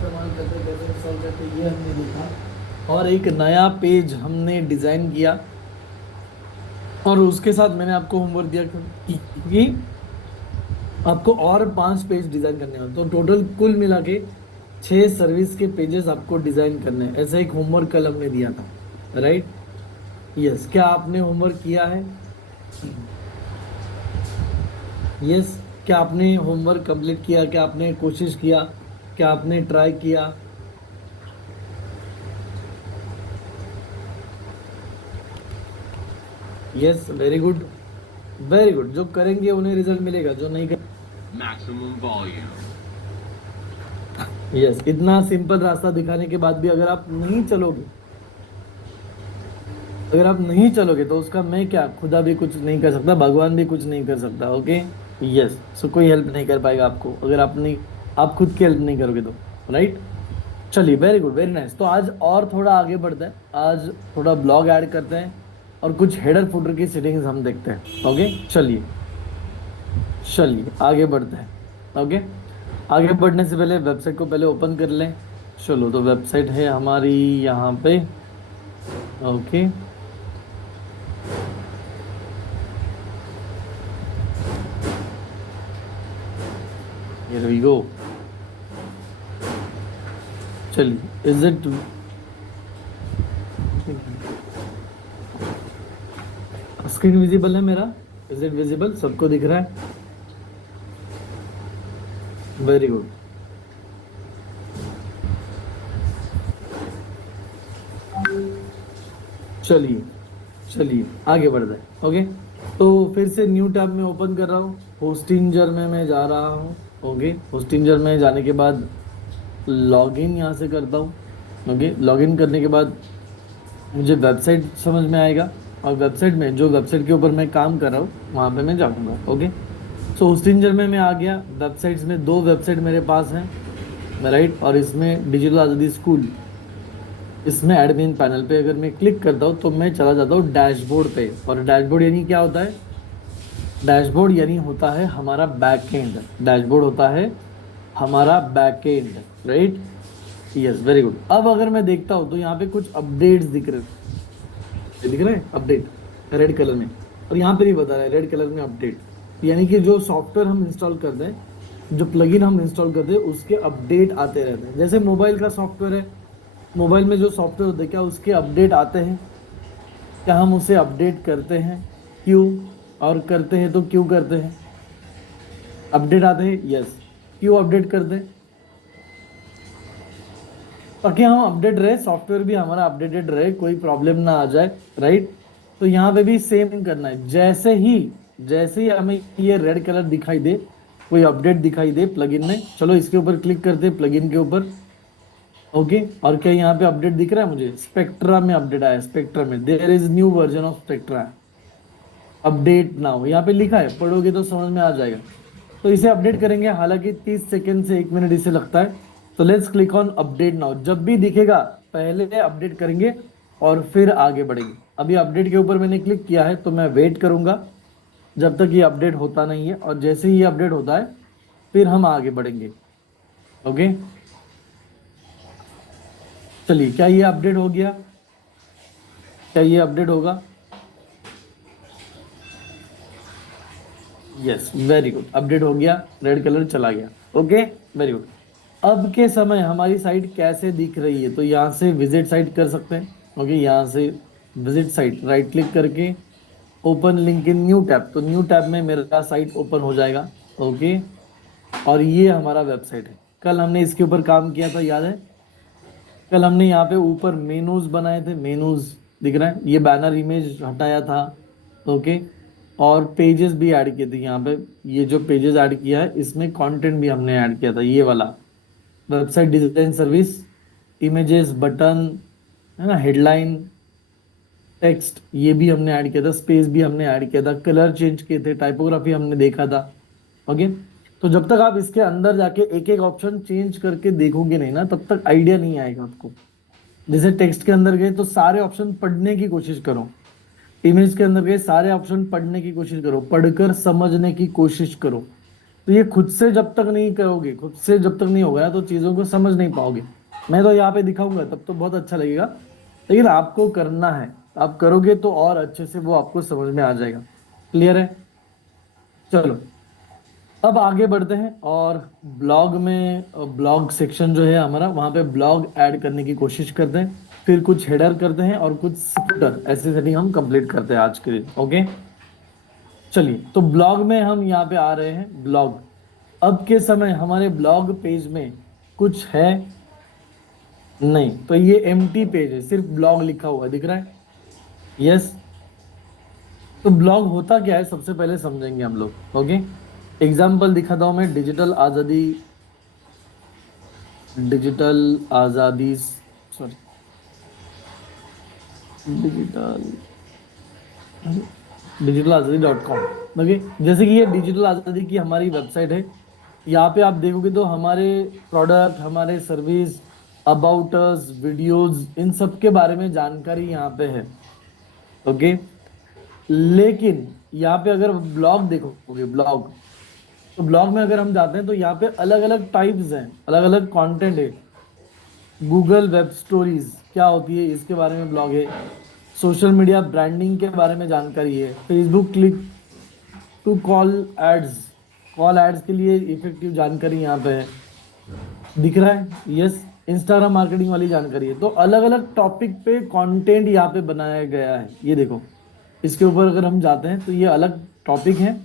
इस्तेमाल करते, कैसे इंस्टॉल करते, ये हमने देखा। और एक नया पेज हमने डिजाइन किया, और उसके साथ मैंने आपको होमवर्क दिया कि आपको और 5 पेज डिजाइन करने हैं। तो टोटल कुल मिला के 6 सर्विस के पेजेस आपको डिजाइन करने हैं। ऐसा एक होमवर्क कल हमने दिया था, राइट? यस, क्या आपने होमवर्क किया है? यस, क्या आपने होमवर्क कंप्लीट किया? क्या आपने कोशिश किया? क्या आपने ट्राई किया? Yes, very good, very good. जो करेंगे उन्हें रिजल्ट मिलेगा, जो नहीं कर। Maximum volume. यस, इतना सिंपल रास्ता दिखाने के बाद भी अगर आप नहीं चलोगे, अगर आप नहीं चलोगे तो उसका मैं क्या, खुदा भी कुछ नहीं कर सकता, भगवान भी कुछ नहीं कर सकता। Okay, yes. सो कोई हेल्प नहीं कर पाएगा आपको अगर आप नहीं, आप खुद की हेल्प नहीं करोगे तो, राइट? चलिए, वेरी गुड, वेरी नाइस। तो आज और थोड़ा आगे बढ़ते हैं, आज थोड़ा ब्लॉग ऐड करते हैं और कुछ हेडर फुटर की सेटिंग्स हम देखते हैं। ओके, चलिए चलिए आगे बढ़ते हैं। ओके, आगे बढ़ने से पहले वेबसाइट को पहले ओपन कर लें। चलो, तो वेबसाइट है हमारी यहाँ पे। Okay, here we go। चलिए, इज इट स्क्रीन विजिबल है मेरा? Is it visible? सबको दिख रहा है? Very good. चलिए चलिए आगे बढ़ते हैं। ओके, तो फिर से न्यू टैब में ओपन कर रहा हूँ, होस्टिंजर में मैं जा रहा हूँ। ओके, होस्टिंजर में जाने के बाद लॉगिन यहाँ से करता हूँ। ओके, लॉगिन करने के बाद मुझे वेबसाइट समझ में आएगा, और वेबसाइट में जो वेबसाइट के ऊपर मैं काम कर रहा हूँ वहाँ पे मैं जाऊँगा। ओके, सो होस्टिंजर में मैं आ गया। वेबसाइट्स में 2 वेबसाइट मेरे पास हैं, राइट? और इसमें डिजिटल आज़ादी स्कूल, इसमें एडमिन पैनल पे अगर मैं क्लिक करता हूँ तो मैं चला जाता हूँ डैशबोर्ड पे। और डैशबोर्ड यानी क्या होता है? डैशबोर्ड यानी होता है हमारा बैकएंड। डैशबोर्ड होता है हमारा backend, right? Yes, very good. अब अगर मैं देखता हूँ तो यहाँ पे कुछ अपडेट्स दिख रहे हैं अपडेट रेड कलर में, और यहाँ पे नहीं बता रहा है रेड कलर में अपडेट। यानी कि जो सॉफ्टवेयर हम इंस्टॉल करते हैं, जो प्लगइन हम इंस्टॉल करते हैं, उसके अपडेट आते रहते हैं। जैसे मोबाइल का सॉफ्टवेयर है, मोबाइल में जो सॉफ्टवेयर होते हैं, क्या उसके अपडेट आते हैं? क्या हम उसे अपडेट करते हैं? क्यों? और करते हैं तो क्यों करते हैं? अपडेट आते हैं, यस। क्यों अपडेट करते हैं? ताकि हम अपडेट रहे, सॉफ्टवेयर भी हमारा अपडेटेड रहे, कोई प्रॉब्लम ना आ जाए, राइट? तो यहाँ पे भी सेम करना है। जैसे ही हमें ये रेड कलर दिखाई दे, कोई अपडेट दिखाई दे प्लगइन में, चलो इसके ऊपर क्लिक करते हैं, प्लगइन के ऊपर। ओके, और क्या यहाँ पे अपडेट दिख रहा है मुझे? स्पेक्ट्रा में अपडेट आया, स्पेक्ट्रा में there is new version of Spectra, update now, यहाँ पे लिखा है, पढ़ोगे तो समझ में आ जाएगा। तो इसे अपडेट करेंगे, हालांकि 30 सेकंड से 1 मिनट इसे लगता है। तो let's click on update now. जब भी दिखेगा पहले अपडेट करेंगे और फिर आगे बढ़ेंगे। अभी अपडेट के ऊपर मैंने क्लिक किया है, तो मैं वेट करूंगा जब तक ये अपडेट होता नहीं है, और जैसे ही ये अपडेट होता है फिर हम आगे बढ़ेंगे। ओके, चलिए, क्या ये अपडेट हो गया? क्या ये अपडेट होगा? यस, वेरी गुड, अपडेट हो गया, रेड कलर चला गया। Okay, very good. अब के समय हमारी साइट कैसे दिख रही है? तो यहाँ से विजिट साइट कर सकते हैं। ओके, यहाँ से विजिट साइट, राइट क्लिक करके open link in new tab, तो न्यू टैब में मेरा साइट ओपन हो जाएगा। ओके, और ये हमारा वेबसाइट है। कल हमने इसके ऊपर काम किया था, याद है? कल हमने यहाँ पे ऊपर मेनूज बनाए थे, मेनूज दिख रहा है, ये बैनर इमेज हटाया था। ओके, और पेजेस भी ऐड किए थे यहाँ पे। ये जो पेजेस ऐड किया है, इसमें कंटेंट भी हमने ऐड किया था, ये वाला website design service, images, button, है ना, हेडलाइन, टेक्स्ट, ये भी हमने ऐड किया था, स्पेस भी हमने ऐड किया था, कलर चेंज किए थे, टाइपोग्राफी हमने देखा था। ओके, तो जब तक आप इसके अंदर जाके एक एक ऑप्शन चेंज करके देखोगे नहीं ना, तब तक आइडिया नहीं आएगा आपको। जैसे टेक्स्ट के अंदर गए तो सारे ऑप्शन पढ़ने की कोशिश करो, इमेज के अंदर गए सारे ऑप्शन पढ़ने की कोशिश करो, पढ़कर समझने की कोशिश करो, तो ये खुद से जब तक नहीं करोगे, खुद से जब तक नहीं होगा तो चीज़ों को समझ नहीं पाओगे। मैं तो यहाँ पे दिखाऊंगा तब तो बहुत अच्छा लगेगा, लेकिन आपको करना है। आप करोगे तो और अच्छे से वो आपको समझ में आ जाएगा। क्लियर है? चलो अब आगे बढ़ते हैं और ब्लॉग में, ब्लॉग सेक्शन जो है हमारा, वहाँ पे ब्लॉग ऐड करने की कोशिश करते हैं, फिर कुछ हेडर करते हैं और कुछ फुटर, ऐसे सेटिंग हम कंप्लीट करते हैं आज के दिन। ओके चलिए, तो ब्लॉग में हम यहाँ पे आ रहे हैं। ब्लॉग अब के समय हमारे ब्लॉग पेज में कुछ है नहीं, तो ये एम्प्टी पेज है, सिर्फ ब्लॉग लिखा हुआ दिख रहा है। यस, तो ब्लॉग होता क्या है सबसे पहले समझेंगे हम लोग। ओके, एग्जाम्पल दिखाता हूँ मैं। डिजिटल आज़ादी, सॉरी, डिजिटल digitalazadi.com। ओके, जैसे कि ये डिजिटल आज़ादी की हमारी वेबसाइट है। यहाँ पे आप देखोगे तो हमारे प्रोडक्ट, हमारे सर्विस, अबाउट अस, वीडियोस, इन सब के बारे में जानकारी यहाँ पे है। ओके, लेकिन यहाँ पे अगर ब्लॉग देखोगे, ब्लॉग, तो ब्लॉग में अगर हम जाते हैं तो यहाँ पे अलग अलग टाइप्स हैं, अलग अलग कंटेंट है। गूगल वेब स्टोरीज क्या होती है इसके बारे में ब्लॉग है। सोशल मीडिया ब्रांडिंग के बारे में जानकारी है। Facebook click to call ads के लिए इफेक्टिव जानकारी यहाँ पे है, दिख रहा है। यस, इंस्टाग्राम मार्केटिंग वाली जानकारी है। तो अलग अलग टॉपिक पे कंटेंट यहाँ पे बनाया गया है। ये देखो, इसके ऊपर अगर हम जाते हैं तो ये अलग टॉपिक है।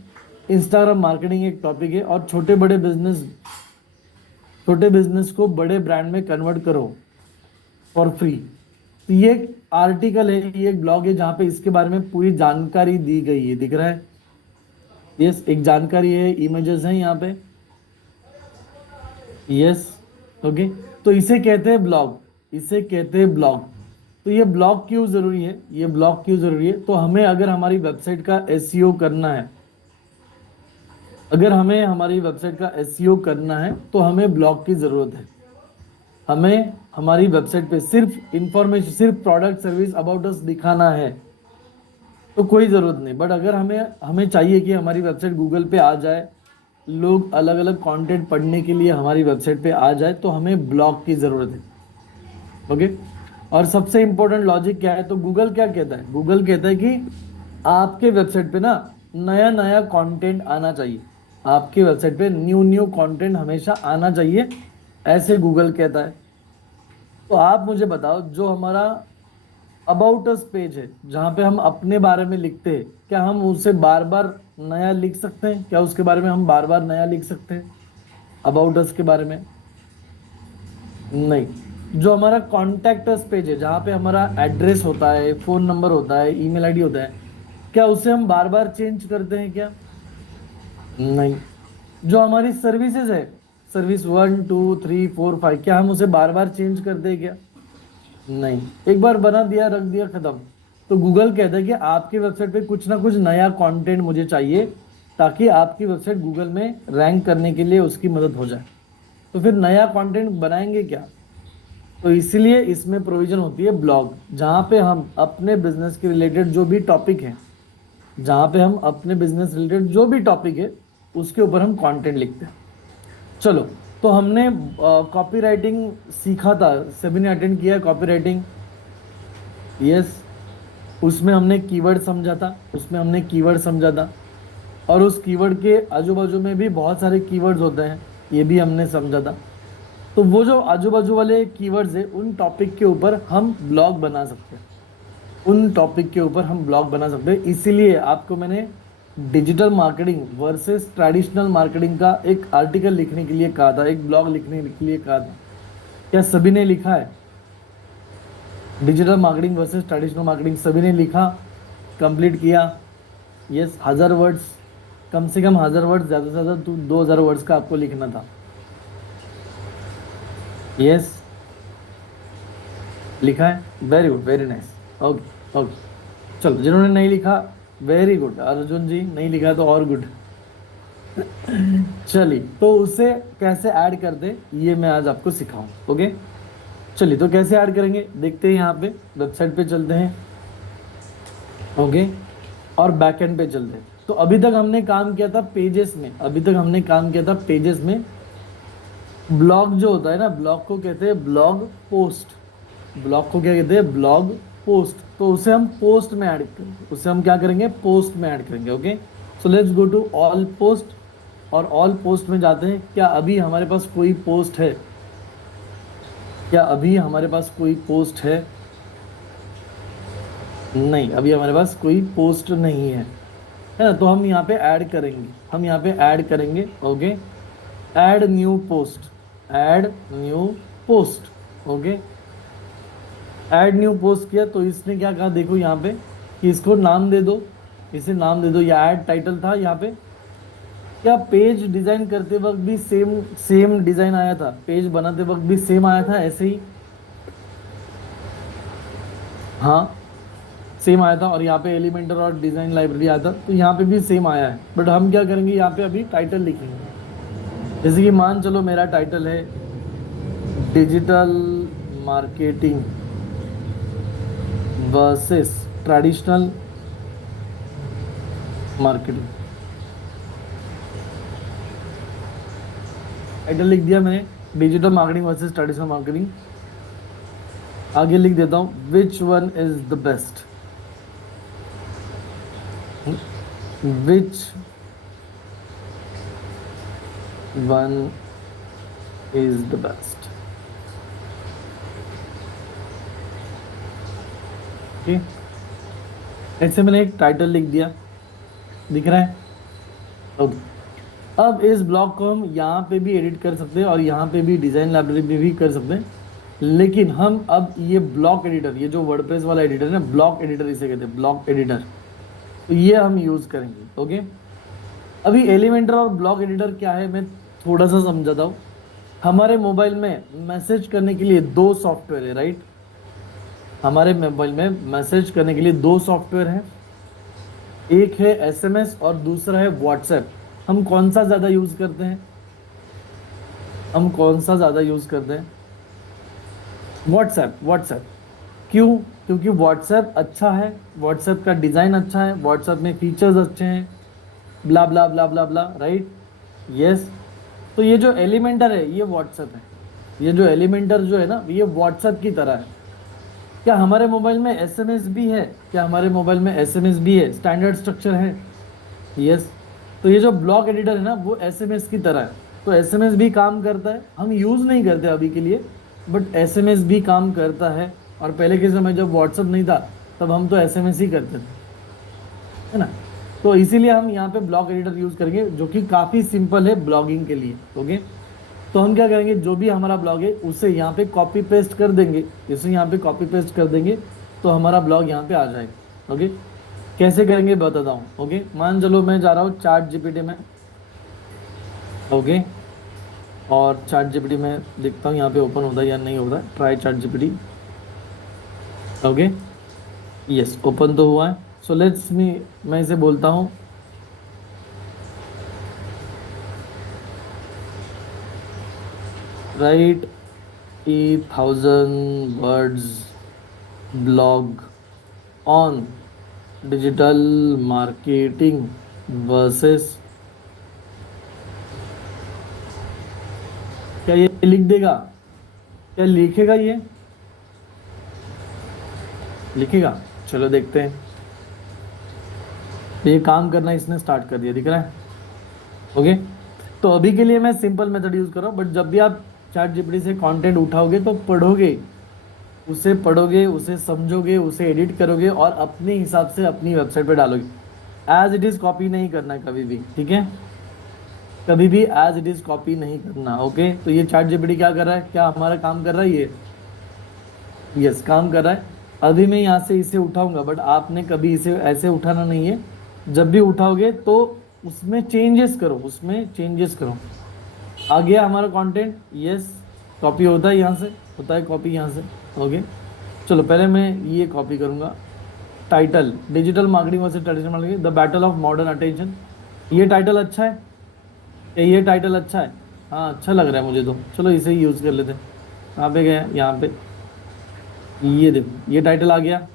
इंस्टाग्राम मार्केटिंग एक टॉपिक है, और छोटे बिजनेस को बड़े ब्रांड में कन्वर्ट करो फॉर फ्री। तो ये एक आर्टिकल है, ये एक ब्लॉग है जहाँ पे इसके बारे में पूरी जानकारी दी गई है, दिख रहा है। यस, एक जानकारी है, इमेजेस हैं यहाँ पे। यस, ओके, तो इसे कहते हैं ब्लॉग, इसे कहते हैं ब्लॉग। तो ये ब्लॉग क्यों ज़रूरी है, ये ब्लॉग क्यों ज़रूरी है? तो हमें अगर हमारी वेबसाइट का एसईओ करना है, अगर हमें हमारी वेबसाइट का एसईओ करना है तो हमें ब्लॉग की ज़रूरत है। हमें हमारी वेबसाइट पे सिर्फ इंफॉर्मेशन, सिर्फ प्रोडक्ट, सर्विस, अबाउट अस दिखाना है तो कोई ज़रूरत नहीं। बट अगर हमें चाहिए कि हमारी वेबसाइट गूगल पे आ जाए, लोग अलग अलग कंटेंट पढ़ने के लिए हमारी वेबसाइट पे आ जाए, तो हमें ब्लॉग की ज़रूरत है। ओके, और सबसे इंपॉर्टेंट लॉजिक क्या है? तो गूगल क्या कहता है? गूगल कहता है कि आपके वेबसाइट पे ना नया नया कंटेंट आना चाहिए, आपकी वेबसाइट पे न्यू कंटेंट हमेशा आना चाहिए, ऐसे गूगल कहता है। तो आप मुझे बताओ, जो हमारा अबाउट अस पेज है जहाँ पे हम अपने बारे में लिखते हैं, क्या हम उसे बार बार नया लिख सकते हैं? क्या उसके बारे में हम बार बार नया लिख सकते हैं अबाउट अस के बारे में? नहीं। जो हमारा कॉन्टैक्ट अस पेज है जहाँ पे हमारा एड्रेस होता है, फ़ोन नंबर होता है, ईमेल आईडी होता है, क्या उसे हम बार बार चेंज करते हैं क्या? नहीं। जो हमारी सर्विसेज है, सर्विस 1 2 3 4 5, क्या हम उसे बार बार चेंज करते हैं क्या? नहीं। एक बार बना दिया, रख दिया, खत्म। तो गूगल कहता है कि आपकी वेबसाइट पे कुछ ना कुछ नया कंटेंट मुझे चाहिए, ताकि आपकी वेबसाइट गूगल में रैंक करने के लिए उसकी मदद हो जाए। तो फिर नया कंटेंट बनाएंगे क्या? तो इसीलिए इसमें प्रोविजन होती है ब्लॉग, जहाँ पे हम अपने बिजनेस के रिलेटेड जो भी टॉपिक है, जहाँ पे हम अपने बिजनेस रिलेटेड जो भी टॉपिक है उसके ऊपर हम कंटेंट लिखते हैं। चलो, तो हमने कॉपी राइटिंग सीखा था, सभी ने अटेंड किया कॉपी राइटिंग। यस, उसमें हमने कीवर्ड समझा था, और उस कीवर्ड के आजू बाजू में भी बहुत सारे कीवर्ड्स होते हैं, ये भी हमने समझा था। तो वो जो आजू बाजू वाले कीवर्ड्स है, उन टॉपिक के ऊपर हम ब्लॉग बना सकते हैं, इसीलिए आपको मैंने digital marketing versus traditional marketing का एक आर्टिकल लिखने के लिए कहा था, एक ब्लॉग लिखने के लिए कहा था। क्या सभी ने लिखा है? Digital marketing versus traditional marketing सभी ने लिखा, कंप्लीट किया? यस, 1000 वर्ड्स, कम से कम 1000 वर्ड्स, ज़्यादा से ज़्यादा 2000 वर्ड्स का आपको लिखना था। यस, लिखा है? Very good, very nice. Okay okay, चलो, जिन्होंने नहीं लिखा वेरी गुड। अर्जुन जी नहीं लिखा तो और गुड। चलिए, तो उसे कैसे ऐड करते ये मैं आज आपको सिखाऊं। ओके, चलिए, तो कैसे ऐड करेंगे देखते हैं। यहाँ पे वेबसाइट पे चलते हैं, ओके, और बैकएंड पे चलते हैं। तो अभी तक हमने काम किया था पेजेस में, अभी तक हमने काम किया था पेजेस में। ब्लॉग जो होता है ना, ब्लॉग को कहते हैं ब्लॉग पोस्ट, ब्लॉग को क्या कहते हैं, ब्लॉग पोस्ट। तो उसे हम पोस्ट में ऐड करेंगे, उसे हम क्या करेंगे, पोस्ट में ऐड करेंगे। Okay, so let's go to all post, और ऑल पोस्ट में जाते हैं। क्या अभी हमारे पास कोई पोस्ट है, क्या अभी हमारे पास कोई पोस्ट है? नहीं, अभी हमारे पास कोई पोस्ट नहीं है ना। तो हम यहाँ पे ऐड करेंगे, हम यहाँ पे ऐड करेंगे। Okay, add new post, add new post. Okay, add new post किया तो इसने क्या कहा, देखो यहाँ पे कि इसको नाम दे दो, इसे नाम दे दो। या ऐड टाइटल था यहाँ पे। क्या पेज डिजाइन करते वक्त भी सेम सेम डिजाइन आया था, पेज बनाते वक्त भी सेम आया था ऐसे ही? हाँ, सेम आया था। और यहाँ पे एलिमेंटर और डिजाइन लाइब्रेरी आया था, तो यहाँ पे भी सेम आया है। बट हम क्या करेंगे, यहाँ पे अभी टाइटल लिखेंगे। जैसे कि मान चलो मेरा टाइटल है digital marketing versus traditional marketing. Title लिख दिया मैंने, digital marketing versus traditional marketing. आगे लिख देता हूँ which one is the best, which one is the best. Okay, ऐसे मैंने एक टाइटल लिख दिया, दिख रहा है? ओके, अब इस ब्लॉग को हम यहाँ पे भी एडिट कर सकते हैं और यहाँ पे भी डिज़ाइन लाइब्रेरी में भी कर सकते हैं। लेकिन हम अब ये ब्लॉक एडिटर, ये जो वर्डप्रेस वाला एडिटर है ना, ब्लॉक एडिटर इसे कहते हैं, ब्लॉक एडिटर, तो ये हम यूज़ करेंगे। ओके, अभी एलिमेंटर और ब्लॉक एडिटर क्या है मैं थोड़ा सा समझाता हूँ। हमारे मोबाइल में मैसेज करने के लिए दो सॉफ्टवेयर है, राइट? हमारे मोबाइल में मैसेज करने के लिए दो सॉफ्टवेयर हैं, एक है एसएमएस और दूसरा है व्हाट्सएप। हम कौन सा ज़्यादा यूज़ करते हैं, हम कौन सा ज़्यादा यूज़ करते हैं? WhatsApp, WhatsApp. क्यों? क्योंकि व्हाट्सएप अच्छा है, व्हाट्सएप का डिज़ाइन अच्छा है, व्हाट्सएप में फीचर्स अच्छे हैं, ब्ला ब्ला ब्ला ब्ला ब्ला, राइट? यस। तो ये जो एलिमेंटर है ये व्हाट्सएप है, ये जो एलिमेंटर जो है ना ये व्हाट्सएप की तरह है। क्या हमारे मोबाइल में एसएमएस भी है? क्या हमारे मोबाइल में एसएमएस भी है? स्टैंडर्ड स्ट्रक्चर है, यस। तो ये जो ब्लॉक एडिटर है ना वो एसएमएस की तरह है, तो एसएमएस भी काम करता है। हम यूज़ नहीं करते अभी के लिए, बट एसएमएस भी काम करता है। और पहले के समय जब व्हाट्सएप नहीं था तब हम तो एसएमएस ही करते थे, है ना? तो इसीलिए हम यहाँ पे ब्लॉक एडिटर यूज़ करेंगे, जो कि काफ़ी सिंपल है ब्लॉगिंग के लिए। ओके, तो हम क्या करेंगे, जो भी हमारा ब्लॉग है उसे यहाँ पे कॉपी पेस्ट कर देंगे, इसे यहाँ पे कॉपी पेस्ट कर देंगे तो हमारा ब्लॉग यहाँ पे आ जाएगा। ओके, कैसे करेंगे बताता हूँ। ओके, मान चलो मैं जा रहा हूँ चैट जीपीटी में। ओके, और चैट जीपीटी में देखता हूँ यहाँ पे ओपन होता है या नहीं होता है। Try chat GPT. Okay, yes, open तो हुआ है। सो लेट्स मैं इसे बोलता हूँ right 1000 words blog on digital marketing versus. क्या ये लिख देगा? क्या लिखेगा? ये लिखेगा? चलो देखते हैं। ये काम करना इसने स्टार्ट कर दिया, दिख रहा है? ओके, तो अभी के लिए मैं सिंपल मेथड यूज़ कर रहा हूँ, बट जब भी आप चैट जीपीटी से कंटेंट उठाओगे तो पढ़ोगे, उसे समझोगे, उसे एडिट करोगे और अपने हिसाब से अपनी वेबसाइट पे डालोगे। एज इट इज़ कॉपी नहीं करना है कभी भी, ठीक है? कभी भी एज इट इज़ कॉपी नहीं करना। ओके, तो ये चैट जीपीटी क्या कर रहा है, क्या हमारा काम कर रहा है ये? यस, काम कर रहा है। अभी मैं यहाँ से इसे उठाऊंगा, बट आपने कभी इसे ऐसे उठाना नहीं है। जब भी उठाओगे तो उसमें चेंजेस करो, उसमें चेंजेस करो। आ गया हमारा कंटेंट, यस। कॉपी होता है यहाँ से, होता है कॉपी यहाँ से। ओके, चलो पहले मैं ये कॉपी करूँगा। Title digital marketing versus traditional marketing, the battle of modern attention. ये टाइटल अच्छा है, क्या ये टाइटल अच्छा है? हाँ, अच्छा लग रहा है मुझे तो। चलो इसे ही यूज़ कर लेते हैं। कहाँ पे गए? यहाँ पे। ये देखो, ये टाइटल आ गया।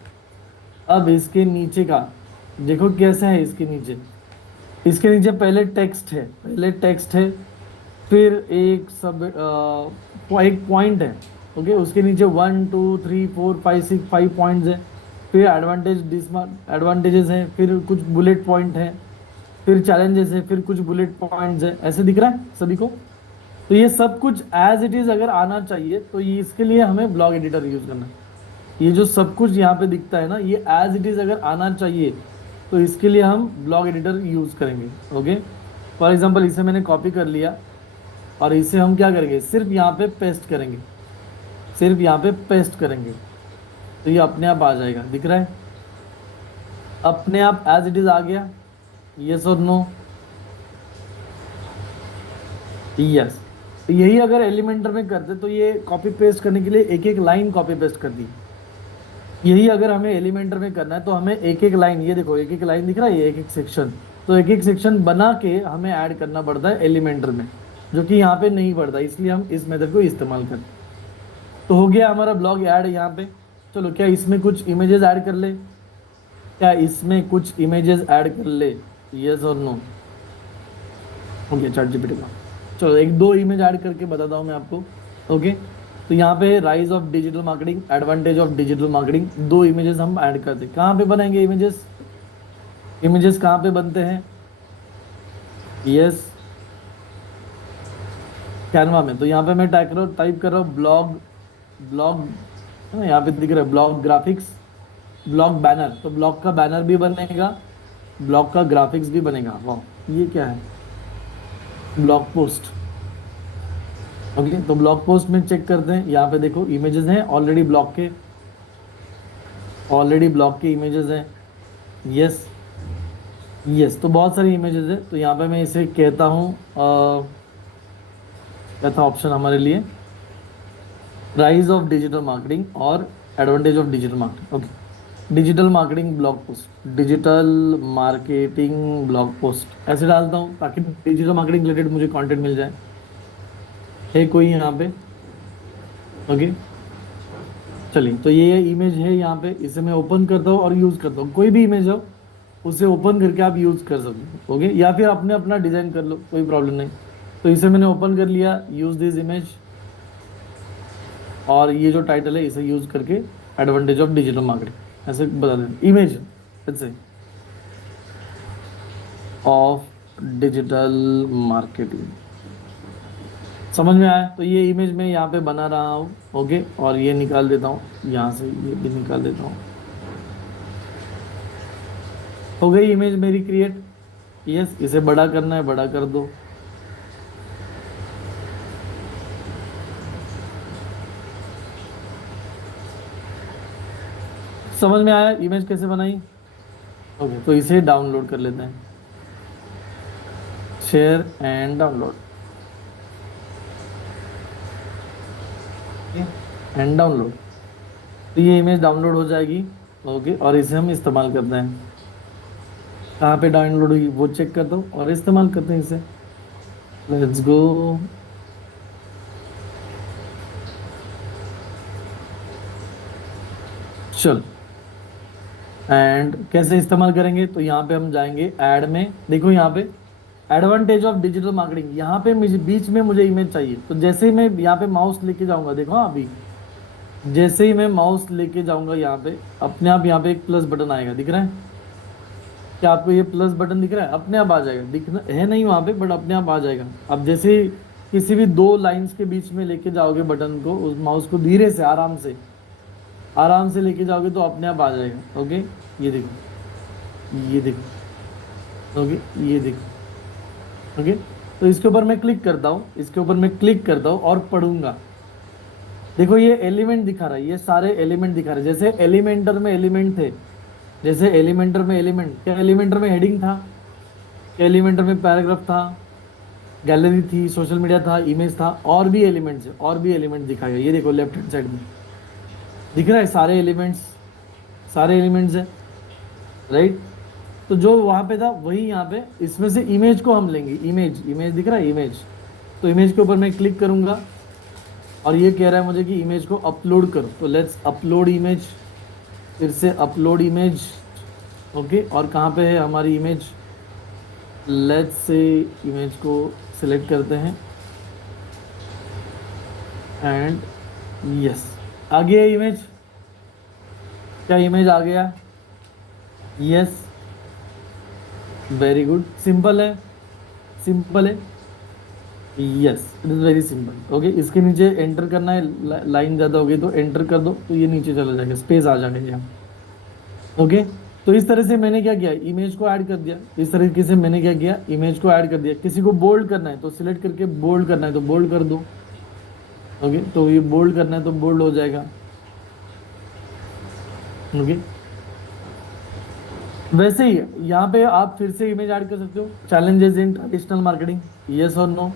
अब इसके नीचे का देखो कैसा है, इसके नीचे इसके नीचे पहले टेक्स्ट है, फिर एक पॉइंट है, ओके। उसके नीचे 1 2 3 4 5 6 5 पॉइंट्स है, फिर एडवांटेजेस हैं, फिर कुछ बुलेट पॉइंट है, फिर चैलेंजेस है, फिर कुछ बुलेट पॉइंट्स है। ऐसे दिख रहा है सभी को? तो ये सब कुछ एज इट इज़ अगर आना चाहिए तो ये इसके लिए हमें ब्लॉग एडिटर यूज़ करना है। ये जो सब कुछ यहाँ पे दिखता है ना, ये एज इट इज़ अगर आना चाहिए तो इसके लिए हम ब्लॉग एडिटर यूज़ करेंगे, ओके। फॉर एग्जांपल इसे मैंने कॉपी कर लिया और इसे हम क्या करेंगे, सिर्फ यहाँ पे पेस्ट करेंगे, तो ये अपने आप आ जाएगा। दिख रहा है? अपने आप एज इट इज़ आ गया। यस और नो? यस। तो यही अगर एलिमेंटर में करते तो ये कॉपी पेस्ट करने के लिए एक एक लाइन कॉपी पेस्ट कर दी। यही अगर हमें एलिमेंटर में करना है तो हमें एक एक लाइन, ये देखो एक एक लाइन दिख रहा है, ये एक एक सेक्शन, तो एक एक सेक्शन बना के हमें ऐड करना पड़ता है एलिमेंटर में, जो कि यहाँ पे नहीं पड़ता, इसलिए हम इस मेथड को इस्तेमाल करते हैं। तो हो गया हमारा ब्लॉग ऐड यहाँ पे। चलो, क्या इसमें कुछ इमेजेस ऐड कर ले? यस और नो? ओके, चैट जीपीटी का। चलो एक दो इमेज ऐड करके बताता हूँ मैं आपको, ओके। तो यहाँ पे rise of digital marketing, advantage of digital marketing, दो इमेजेस हम ऐड करते हैं। कहाँ पे बनाएंगे इमेजेस कहाँ पे बनते हैं? यस, कैनवा में। तो यहाँ पे मैं टाइप कर रहा हूँ ब्लॉग, यहाँ पे दिख रहा है ब्लॉग ग्राफिक्स, ब्लॉग बैनर। तो ब्लॉग का बैनर भी बनेगा, ब्लॉग का ग्राफिक्स भी बनेगा। वाह, ये क्या है? Blog post, okay. तो ब्लॉग पोस्ट में चेक करते हैं, यहाँ पे देखो इमेजेस हैं ऑलरेडी ब्लॉग के इमेजेस हैं। यस, तो बहुत सारी इमेजेस है। तो यहाँ पे मैं इसे कहता हूँ क्या था ऑप्शन हमारे लिए, राइज ऑफ डिजिटल मार्केटिंग और advantage of digital marketing, okay. Digital marketing blog post ऐसे डालता हूँ ताकि डिजिटल मार्केटिंग रिलेटेड मुझे कंटेंट मिल जाए। है कोई यहाँ पे? ओके, चलिए। तो ये इमेज है यहाँ पे, इसे मैं ओपन करता हूँ और यूज़ करता हूँ। कोई भी इमेज हो उसे ओपन करके आप यूज़ कर सकते हो, ओके। या फिर अपने अपना डिज़ाइन कर लो, कोई प्रॉब्लम नहीं। तो इसे मैंने ओपन कर लिया, यूज़ दिस इमेज, और ये जो टाइटल है इसे यूज़ करके एडवांटेज ऑफ डिजिटल मार्केटिंग ऐसे बता दें। इमेज ऐसे ऑफ डिजिटल मार्केटिंग, समझ में आया? तो ये इमेज मैं यहाँ पे बना रहा हूँ, ओके। और ये निकाल देता हूँ यहाँ से, ये भी निकाल देता हूँ। हो गई इमेज मेरी क्रिएट। यस, इसे बड़ा करना है, बड़ा कर दो। समझ में आया इमेज कैसे बनाई? ओके, तो इसे डाउनलोड कर लेते हैं, शेयर एंड डाउनलोड, तो ये इमेज डाउनलोड हो जाएगी, ओके। और इसे हम इस्तेमाल करते हैं। कहाँ पे डाउनलोड हुई वो चेक करता हूँ और इस्तेमाल करते हैं इसे। Let's go. चल, एंड कैसे इस्तेमाल करेंगे? तो यहाँ पे हम जाएंगे ऐड में, देखो यहाँ पे एडवांटेज ऑफ डिजिटल मार्केटिंग, यहाँ पे मुझे बीच में मुझे इमेज चाहिए। तो जैसे ही मैं यहाँ पे माउस लेके जाऊंगा, देखो हाँ, अभी जैसे ही मैं माउस लेके जाऊंगा यहाँ पे, अपने आप यहाँ पे एक प्लस बटन आएगा, दिख रहा है क्या आपको? ये प्लस बटन दिख रहा है, अपने आप आ जाएगा, दिखना है नहीं वहाँ पे बट अपने आप आ जाएगा। अब जैसे ही किसी भी दो लाइंस के बीच में लेके जाओगे बटन को, उस माउस को धीरे से आराम से लेके जाओगे तो अपने आप आ जाएगा, ओके। ये देखो, ओके, ये देखो, ओके। तो इसके ऊपर मैं क्लिक करता हूँ और पढ़ूंगा। देखो ये एलिमेंट दिखा रहा है, ये सारे एलिमेंट दिखा रहे हैं। जैसे एलिमेंटर में एलिमेंट थे, क्या एलिमेंटर में हेडिंग था, क्या एलिमेंटर में पैराग्राफ था, गैलरी थी, सोशल मीडिया था, इमेज था, और भी एलिमेंट्स है, और भी एलिमेंट दिखाएगा। ये देखो लेफ्ट हैंड साइड में दिख रहा है सारे एलिमेंट्स है, राइट। तो जो वहाँ पे था वही यहाँ पे, इसमें से इमेज को हम लेंगे। इमेज दिख रहा है, इमेज। तो इमेज के ऊपर मैं क्लिक करूँगा और ये कह रहा है मुझे कि इमेज को अपलोड करो। तो लेट्स अपलोड इमेज, फिर से अपलोड इमेज, ओके। और कहाँ पे है हमारी इमेज? लेट्स से इमेज को सिलेक्ट करते हैं एंड यस, आ गया इमेज। क्या इमेज आ गया? यस, वेरी गुड, सिंपल है, सिंपल है। Yes, it is very simple. Okay, इसके नीचे एंटर करना है, लाइन ज़्यादा हो गई तो एंटर कर दो, तो ये नीचे चला जाएगा, स्पेस आ जाएगा यहाँ। ओके, तो इस तरह से मैंने क्या किया, इमेज को ऐड कर दिया। इस तरीके से मैंने क्या किया, इमेज को ऐड कर दिया। किसी को बोल्ड करना है तो सिलेक्ट करके बोल्ड करना है तो बोल्ड कर दो। ओके, तो ये बोल्ड करना है तो बोल्ड हो जाएगा। ओके, वैसे ही यहाँ पे आप फिर से इमेज ऐड कर सकते हो। Challenges in traditional marketing, yes और no,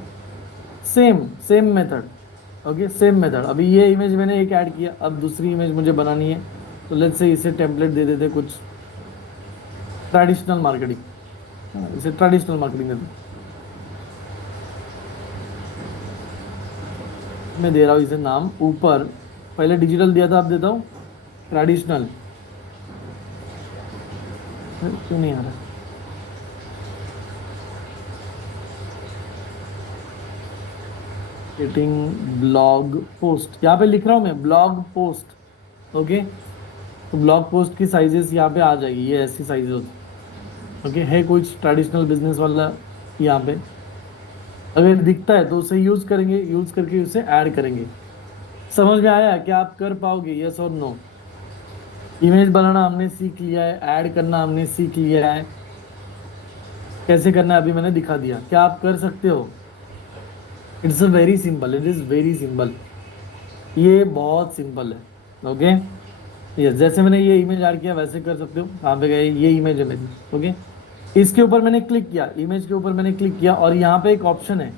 same same method. Okay, same method. अभी ये इमेज मैंने एक ऐड किया, अब दूसरी इमेज मुझे बनानी है, तो लेट्स से इसे टेम्पलेट दे देते कुछ ट्रेडिशनल मार्केटिंग, इसे ट्रेडिशनल मार्केटिंग दे दो। मैं दे रहा हूँ इसे नाम, ऊपर पहले डिजिटल दिया था, अब देता हूँ ट्रेडिशनल। क्यों नहीं आ रहा? मार्केटिंग ब्लॉग पोस्ट, यहाँ पे लिख रहा हूँ मैं ब्लॉग पोस्ट। ओके, तो ब्लॉग पोस्ट की साइजेस यहाँ पे आ जाएगी, ये ऐसी साइज होती। ओके, है कुछ ट्रेडिशनल बिजनेस वाला यहाँ पे, अगर दिखता है तो उसे यूज करेंगे, यूज करके उसे ऐड करेंगे। समझ में आया? क्या आप कर पाओगे, यस और नो? इमेज बनाना हमने सीख लिया है, ऐड करना हमने सीख लिया है, कैसे करना है अभी मैंने दिखा दिया। क्या आप कर सकते हो? It's a very simple, it is very simple, ये बहुत सिंपल है। ओके, यस, जैसे मैंने ये इमेज ऐड किया वैसे कर सकते हो। कहाँ पे गए, ये इमेज है मेरी। ओके, इसके ऊपर मैंने क्लिक किया, इमेज के ऊपर मैंने क्लिक किया, और यहाँ पे एक ऑप्शन है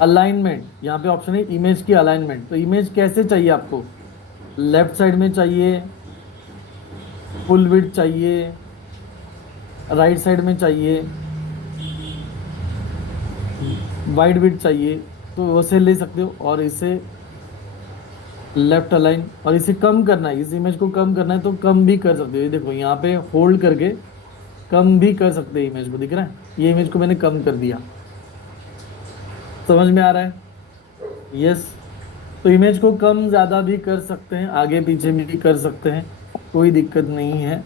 अलाइनमेंट, यहाँ पे ऑप्शन है इमेज की अलाइनमेंट। तो इमेज कैसे चाहिए आपको? लेफ्ट साइड में चाहिए, फुल विड्थ चाहिए, राइट साइड में चाहिए, वाइड विड्थ चाहिए, तो उसे ले सकते हो। और इसे लेफ्ट अलाइन, और इसे कम करना है, इस इमेज को कम करना है तो कम भी कर सकते हो। ये देखो यहाँ पे होल्ड करके कम भी कर सकते हैं इमेज को, दिख रहा है? ये इमेज को मैंने कम कर दिया। समझ में आ रहा है? यस, तो इमेज को कम ज़्यादा भी कर सकते हैं, आगे पीछे भी कर सकते हैं, कोई दिक्कत नहीं है।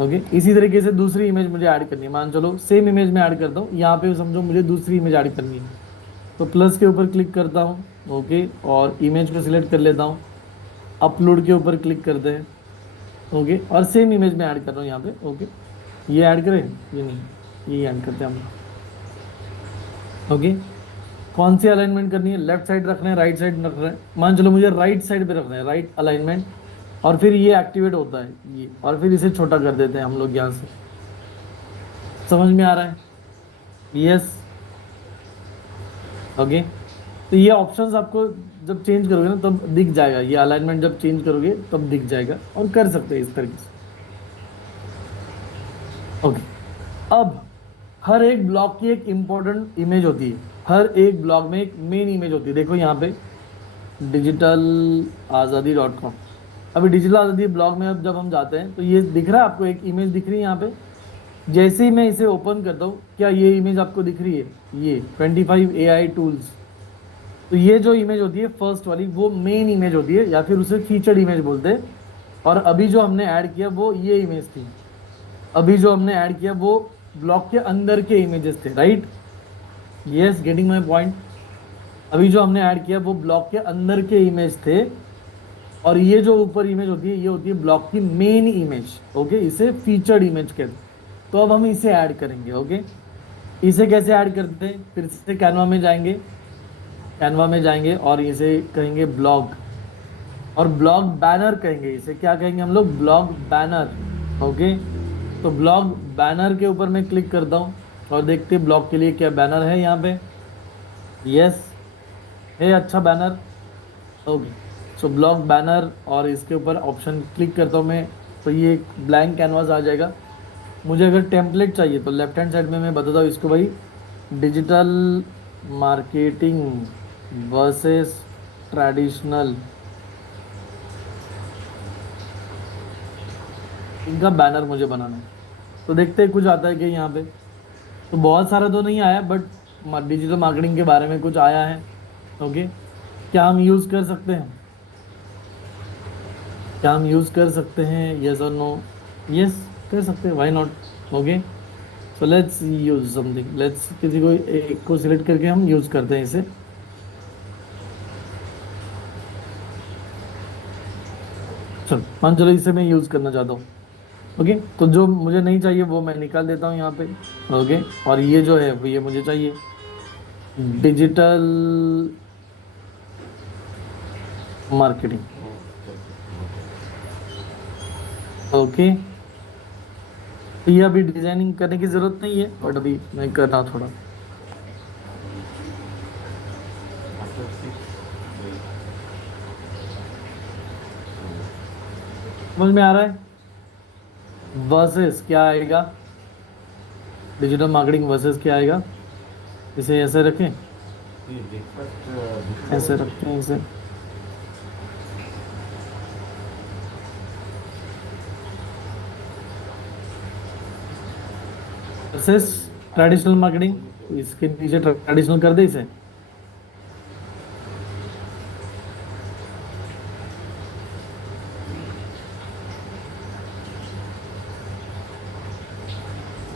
ओके, इसी तरीके से दूसरी इमेज मुझे ऐड करनी है। मान चलो सेम इमेज में ऐड करता हूँ, यहाँ पे समझो मुझे दूसरी इमेज ऐड करनी है, तो प्लस के ऊपर क्लिक करता हूँ। ओके, और इमेज को सिलेक्ट कर लेता हूँ, अपलोड के ऊपर क्लिक करते हैं। ओके, और सेम इमेज में ऐड कर रहा हूँ यहाँ पे। ओके, ये ऐड करें, ये नहीं, ये ऐड करते हैं हम लोग। ओके, कौन सी अलाइनमेंट करनी है, लेफ्ट साइड रखना है, राइट साइड रखना है? मान चलो मुझे राइट साइड पे रखना है, राइट अलाइनमेंट, और फिर ये एक्टिवेट होता है ये, और फिर इसे छोटा कर देते हैं हम लोग यहाँ से। समझ में आ रहा है? यस। ओके, तो ये ऑप्शंस आपको जब चेंज करोगे ना तब दिख जाएगा, ये अलाइनमेंट जब चेंज करोगे तब दिख जाएगा, और कर सकते हैं इस तरीके से। ओके, अब हर एक ब्लॉग की एक इम्पोर्टेंट इमेज होती है, हर एक ब्लॉग में एक मेन इमेज होती है। देखो यहाँ पे digitalazadi.com, अभी डिजिटल आज़ादी ब्लॉग में अब जब हम जाते हैं तो ये दिख रहा है आपको, एक इमेज दिख रही है यहाँ पे। जैसे ही मैं इसे ओपन करता हूँ, क्या ये इमेज आपको दिख रही है? ये 25 AI टूल्स, तो ये जो इमेज होती है फर्स्ट वाली, वो मेन इमेज होती है, या फिर उसे फीचर्ड इमेज बोलते हैं। और अभी जो हमने ऐड किया वो ये इमेज थी, अभी जो हमने ऐड किया वो ब्लॉग के अंदर के इमेजेस थे, right? Yes, getting my point? अभी जो हमने ऐड किया वो ब्लॉग के अंदर के इमेज थे, और ये जो ऊपर इमेज होती है ये होती है ब्लॉग की मेन इमेज। ओके, इसे फीचर्ड इमेज कहते हैं। तो अब हम इसे ऐड करेंगे। ओके, इसे कैसे ऐड करते हैं? फिर से कैनवा में जाएंगे, कैनवा में जाएंगे और इसे कहेंगे ब्लॉग, और ब्लॉग बैनर कहेंगे इसे। क्या कहेंगे हम लोग? Blog banner. ओके, तो ब्लॉग बैनर के ऊपर मैं क्लिक करता हूँ और देखते हैं ब्लॉग के लिए क्या बैनर है यहाँ पे। यस, है अच्छा banner. Okay, so blog banner, और इसके ऊपर ऑप्शन क्लिक करता हूँ मैं, तो ये एक ब्लैंक कैनवास आ जाएगा। मुझे अगर टेम्पलेट चाहिए तो लेफ्ट हैंड साइड में मैं बताता हूँ इसको भाई, डिजिटल मार्केटिंग वर्सेस ट्रेडिशनल, इनका बैनर मुझे बनाना है। तो देखते हैं कुछ आता है कि यहाँ पे तो बहुत सारा तो नहीं आया, बट डिजिटल मार्केटिंग के बारे में कुछ आया है। ओके, क्या हम यूज़ कर सकते हैं? क्या हम यूज़ कर सकते हैं? यस और नो? यस, कर सकते हैं, why not. Okay, so let's use something, let's किसी को एक को सिलेक्ट करके हम यूज़ करते हैं इसे। चलो मान चलो इसे मैं यूज़ करना चाहता हूँ। ओके, तो जो मुझे नहीं चाहिए वो मैं निकाल देता हूँ यहाँ पे। ओके, और ये जो है वो ये मुझे चाहिए, डिजिटल मार्केटिंग। ओके, तो ये अभी डिजाइनिंग करने की जरूरत नहीं है, बट अभी मैं कर रहा हूँ थोड़ा। समझ में आ रहा है? वर्सेस क्या आएगा? डिजिटल मार्केटिंग वर्सेस क्या आएगा? इसे ऐसे रखें, ऐसे रखते हैं इसे। वर्सेस ट्रेडिशनल मार्केटिंग, तो इसके नीचे ट्रेडिशनल कर दे इसे।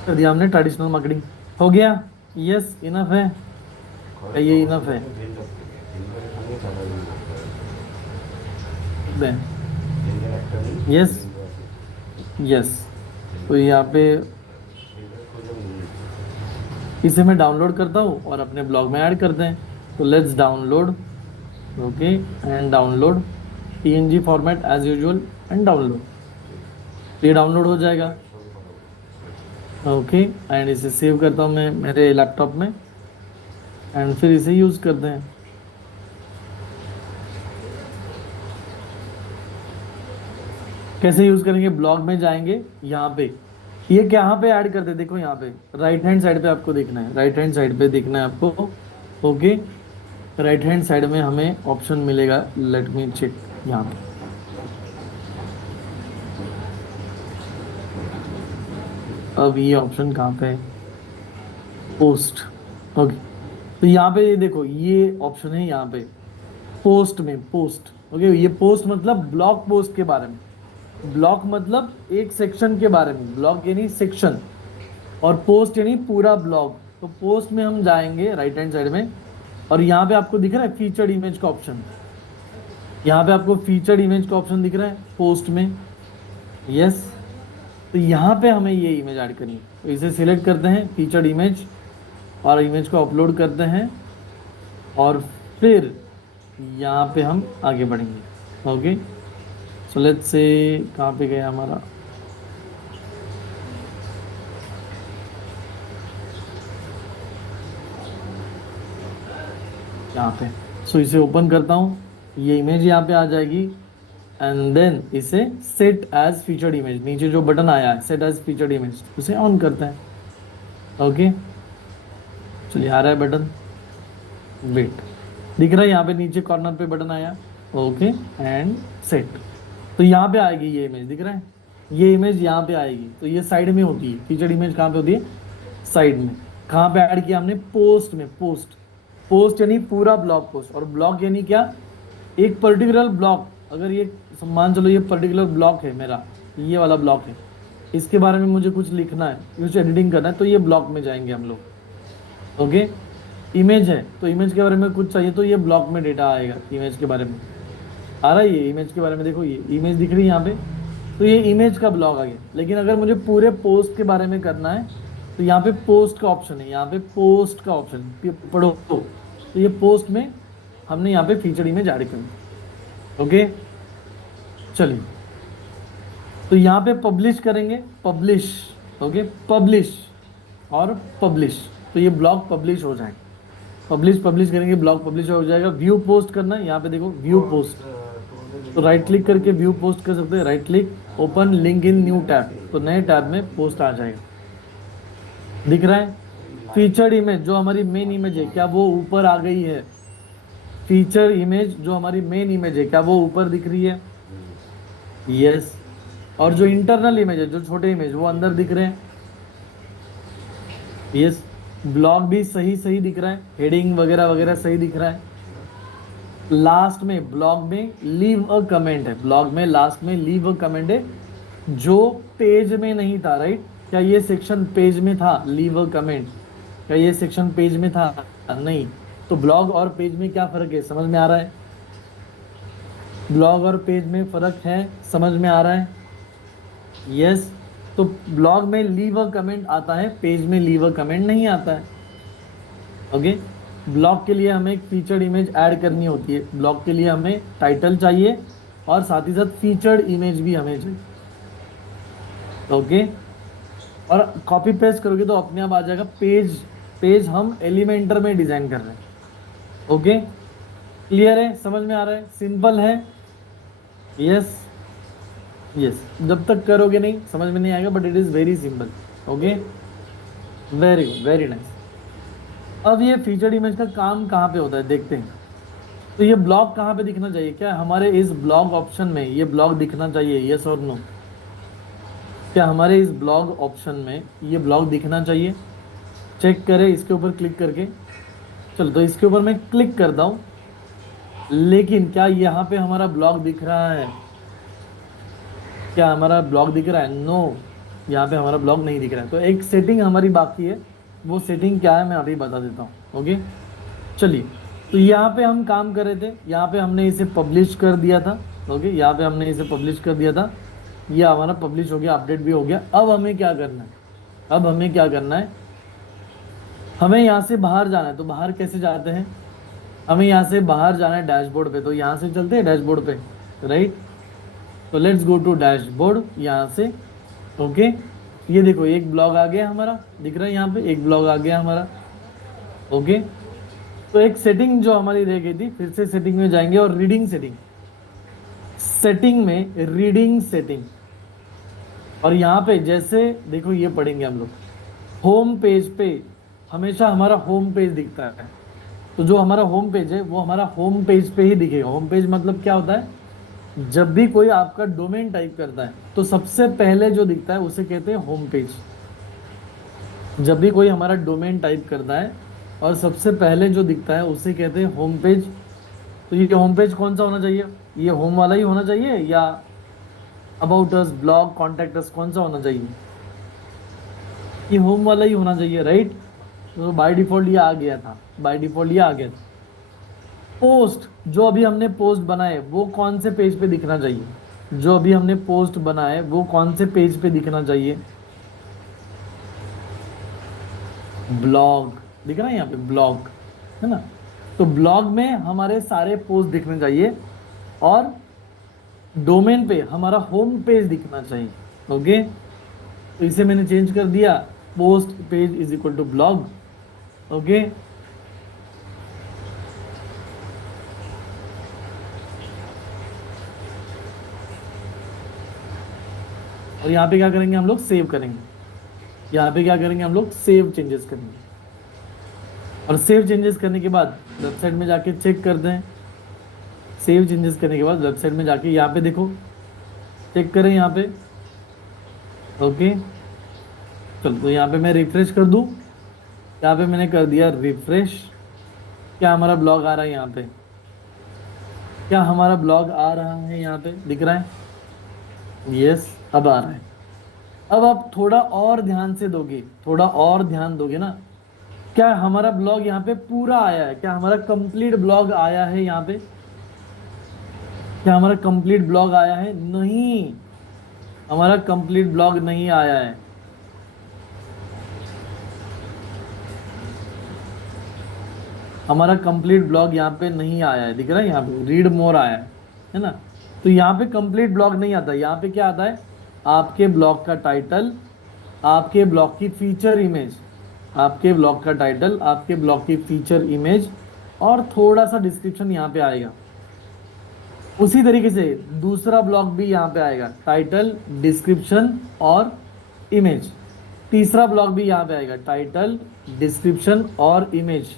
कर दिया हमने ट्रेडिशनल मार्केटिंग। हो गया? यस, इनफ है, ये इनफ है। यस, यस, तो यहाँ पे इसे मैं डाउनलोड करता हूँ और अपने ब्लॉग में ऐड करते हैं। तो let's download. Okay, and download png format as usual and download. ये डाउनलोड हो जाएगा। ओके, एंड इसे सेव करता हूँ मैं मेरे लैपटॉप में, एंड फिर इसे यूज़ करते हैं। कैसे यूज़ करेंगे? ब्लॉग में जाएंगे, यहाँ पे ये कहाँ पे ऐड करते हैं, देखो यहाँ पे राइट हैंड साइड पे आपको देखना है, राइट हैंड साइड पे देखना है आपको। ओके, राइट हैंड साइड में हमें ऑप्शन मिलेगा, लेट मी चेक, यहाँ पे अब ये ऑप्शन कहाँ पे है? पोस्ट। ओके, तो यहाँ पे ये देखो ये ऑप्शन है यहाँ पे पोस्ट में, पोस्ट। ओके, ये पोस्ट मतलब ब्लॉग पोस्ट के बारे में, ब्लॉग मतलब एक सेक्शन के बारे में, ब्लॉग यानी सेक्शन, और पोस्ट यानी पूरा ब्लॉग। तो पोस्ट में हम जाएंगे राइट हैंड साइड में, और यहाँ पे आपको दिख रहा है फीचर्ड इमेज का ऑप्शन, यहाँ पे आपको फीचर्ड इमेज का ऑप्शन दिख रहा है पोस्ट में। यस, तो यहाँ पे हमें ये इमेज ऐड करनी है, तो इसे सिलेक्ट करते हैं फीचर्ड इमेज, और इमेज को अपलोड करते हैं, और फिर यहाँ पे हम आगे बढ़ेंगे। ओके, सो लेट्स से कहाँ पे गया हमारा, यहाँ पे। सो इसे ओपन करता हूँ, ये इमेज यहाँ पे आ जाएगी, एंड देन इसे सेट एज फीचर्ड इमेज, नीचे जो बटन आया है सेट एज फीचर्ड इमेज, उसे ऑन करते हैं। ओके, चलिए आ रहा है बटन, वेट, दिख रहा है यहाँ पे नीचे कॉर्नर पे बटन आया। ओके, एंड सेट, तो यहाँ पे आएगी ये इमेज, दिख रहा है ये इमेज यहाँ पे आएगी। तो ये साइड में होती है, फीचर्ड इमेज कहाँ पे होती है? साइड में। कहाँ पे ऐड किया हमने? पोस्ट में। पोस्ट, पोस्ट यानी पूरा ब्लॉग पोस्ट, और ब्लॉग यानी क्या? एक पर्टिकुलर ब्लॉग, अगर ये मान चलो ये पर्टिकुलर ब्लॉग है मेरा, ये वाला ब्लॉग है, इसके बारे में मुझे कुछ लिखना है, कुछ एडिटिंग करना है, तो ये ब्लॉग में जाएंगे हम लोग। ओके, इमेज है तो इमेज के बारे में कुछ चाहिए तो ये ब्लॉग में डेटा आएगा, इमेज के बारे में आ रहा है, ये इमेज के बारे में देखो, ये इमेज दिख रही है यहाँ पे, तो ये इमेज का ब्लॉग आ गया। लेकिन अगर मुझे पूरे पोस्ट के बारे में करना है तो यहाँ पे पोस्ट का ऑप्शन है, यहाँ पे पोस्ट का ऑप्शन पढ़ो, तो ये पोस्ट में हमने यहाँ पे फीचर इमेज ऐड कर। ओके, चलिए, तो यहाँ पे पब्लिश करेंगे, पब्लिश। ओके, पब्लिश और पब्लिश, तो ये ब्लॉग पब्लिश हो जाएगा। पब्लिश पब्लिश करेंगे, ब्लॉग पब्लिश हो जाएगा। व्यू पोस्ट करना है, यहाँ पे देखो व्यू पोस्ट, तो राइट क्लिक करके व्यू पोस्ट कर सकते हैं, right click, open link in new tab, तो नए टैब में पोस्ट आ जाएगा, दिख रहा है। फीचर्ड इमेज जो हमारी मेन इमेज है, क्या वो ऊपर आ गई है? फीचर इमेज जो हमारी मेन इमेज है, क्या वो ऊपर दिख रही है? यस, और जो इंटरनल इमेज है, जो छोटे इमेज, वो अंदर दिख रहे हैं। यस, ब्लॉग भी सही सही दिख रहा है, हेडिंग वगैरह वगैरह सही दिख रहा है। लास्ट में ब्लॉग में लीव अ कमेंट है, ब्लॉग में लास्ट में लीव अ कमेंट है, जो पेज में नहीं था, राइट। क्या ये सेक्शन पेज में था, लीव अ कमेंट? क्या ये सेक्शन पेज में था? नहीं। तो ब्लॉग और पेज में क्या फर्क है, समझ में आ रहा है? ब्लॉग और पेज में फर्क है, समझ में आ रहा है? यस। तो ब्लॉग में लीव अ कमेंट आता है, पेज में लीव अ कमेंट नहीं आता है। ओके। ब्लॉग के लिए हमें एक फीचर्ड इमेज ऐड करनी होती है, ब्लॉग के लिए हमें टाइटल चाहिए और साथ ही साथ फीचर्ड इमेज भी हमें चाहिए। ओके। और कॉपी पेस्ट करोगे तो अपने आप आ जाएगा पेज। पेज हम एलिमेंटर में डिजाइन कर रहे हैं। ओके, क्लियर है, समझ में आ रहा है, सिंपल है। यस, यस, जब तक करोगे नहीं समझ में नहीं आएगा, but it is very simple. Okay, very good, very nice. अब ये फीचर्ड इमेज का काम कहाँ पे होता है देखते हैं। तो ये ब्लॉग कहाँ पे दिखना चाहिए, क्या हमारे इस ब्लॉग ऑप्शन में ये ब्लॉग दिखना चाहिए, यस और नो? क्या हमारे इस ब्लॉग ऑप्शन में ये ब्लॉग दिखना चाहिए? चेक करें इसके ऊपर क्लिक करके। चलो, तो इसके ऊपर मैं क्लिक करता हूँ, लेकिन क्या यहाँ पे हमारा ब्लॉग दिख रहा है? क्या हमारा ब्लॉग दिख रहा है? नो, यहाँ पे हमारा ब्लॉग नहीं दिख रहा है। तो एक सेटिंग हमारी बाकी है, वो सेटिंग क्या है मैं अभी बता देता हूँ। ओके, चलिए। तो यहाँ पे हम काम कर रहे थे, यहाँ पे हमने इसे पब्लिश कर दिया था। ओके, यहाँ पे हमने इसे पब्लिश कर दिया था, ये हमारा पब्लिश हो गया, अपडेट भी हो गया। अब हमें क्या करना है? अब हमें क्या करना है? हमें यहाँ से बाहर जाना है। तो बाहर कैसे जाते हैं? हमें यहाँ से बाहर जाना है डैशबोर्ड पे, तो यहाँ से चलते हैं डैशबोर्ड पे, राइट। तो लेट्स गो टू डैशबोर्ड यहाँ से। ओके, ये देखो एक ब्लॉग आ गया हमारा, दिख रहा है यहाँ पे एक ब्लॉग आ गया हमारा। ओके, तो एक सेटिंग जो हमारी रह गई थी, फिर से सेटिंग में जाएंगे और रीडिंग सेटिंग, सेटिंग में रीडिंग सेटिंग, और यहाँ पे जैसे देखो ये पढ़ेंगे हम लोग। होम पेज पे हमेशा हमारा होम पेज दिखता है, तो जो हमारा होम पेज है वो हमारा होम पेज पे ही दिखेगा। होम पेज मतलब क्या होता है? जब भी कोई आपका डोमेन टाइप करता है तो सबसे पहले जो दिखता है उसे कहते हैं होम पेज। जब भी कोई हमारा डोमेन टाइप करता है और सबसे पहले जो दिखता है उसे कहते हैं होम पेज। तो ये होम पेज कौन सा होना चाहिए? ये होम वाला ही होना चाहिए या about us, blog, contact us, कौन सा होना चाहिए? ये होम वाला ही होना चाहिए, राइट। तो बाय डिफॉल्ट ये आ गया था, बाय डिफॉल्ट ये आ गया था। पोस्ट, जो अभी हमने पोस्ट बनाए वो कौन से पेज पे दिखना चाहिए? जो अभी हमने पोस्ट बनाए वो कौन से पेज पे दिखना चाहिए? ब्लॉग दिख रहा है यहाँ पे, ब्लॉग है ना। तो ब्लॉग में हमारे सारे पोस्ट दिखने चाहिए और डोमेन पे हमारा होम पेज दिखना चाहिए। ओके, तो इसे मैंने चेंज कर दिया, post page is equal to blog. Okay, और यहाँ पे क्या करेंगे हम लोग? सेव करेंगे। यहाँ पे क्या करेंगे हम लोग? सेव चेंजेस करेंगे। और सेव चेंजेस करने के बाद वेबसाइट में जाके चेक करते हैं। सेव चेंजेस करने के बाद वेबसाइट में जाके यहाँ पे देखो, चेक करें यहाँ पे। ओके, चलो, तो यहाँ पे मैं रिफ्रेश कर दूँ। यहाँ पे मैंने कर दिया रिफ्रेश। क्या हमारा ब्लॉग आ रहा है यहाँ पे? क्या हमारा ब्लॉग आ रहा है यहाँ पे, दिख रहा है? यस, अब आ रहा है। अब आप थोड़ा और ध्यान से दोगे, थोड़ा और ध्यान दोगे ना, क्या हमारा ब्लॉग यहाँ पे पूरा आया है? क्या हमारा कंप्लीट ब्लॉग आया है यहाँ पे? क्या हमारा कंप्लीट ब्लॉग आया है? नहीं, हमारा कंप्लीट ब्लॉग नहीं आया है। हमारा कंप्लीट ब्लॉग यहाँ पे नहीं आया है, दिख रहा है यहाँ पे रीड मोर आया है ना। तो यहाँ पे कंप्लीट ब्लॉग नहीं आता, यहाँ पे क्या आता है? आपके ब्लॉग का टाइटल, आपके ब्लॉग की फीचर इमेज, आपके ब्लॉग का टाइटल, आपके ब्लॉग की फीचर इमेज और थोड़ा सा डिस्क्रिप्शन यहाँ पे आएगा। उसी तरीके से दूसरा ब्लॉग भी यहाँ पे आएगा, टाइटल, डिस्क्रिप्शन और इमेज। तीसरा ब्लॉग भी यहाँ पे आएगा, टाइटल, डिस्क्रिप्शन और इमेज।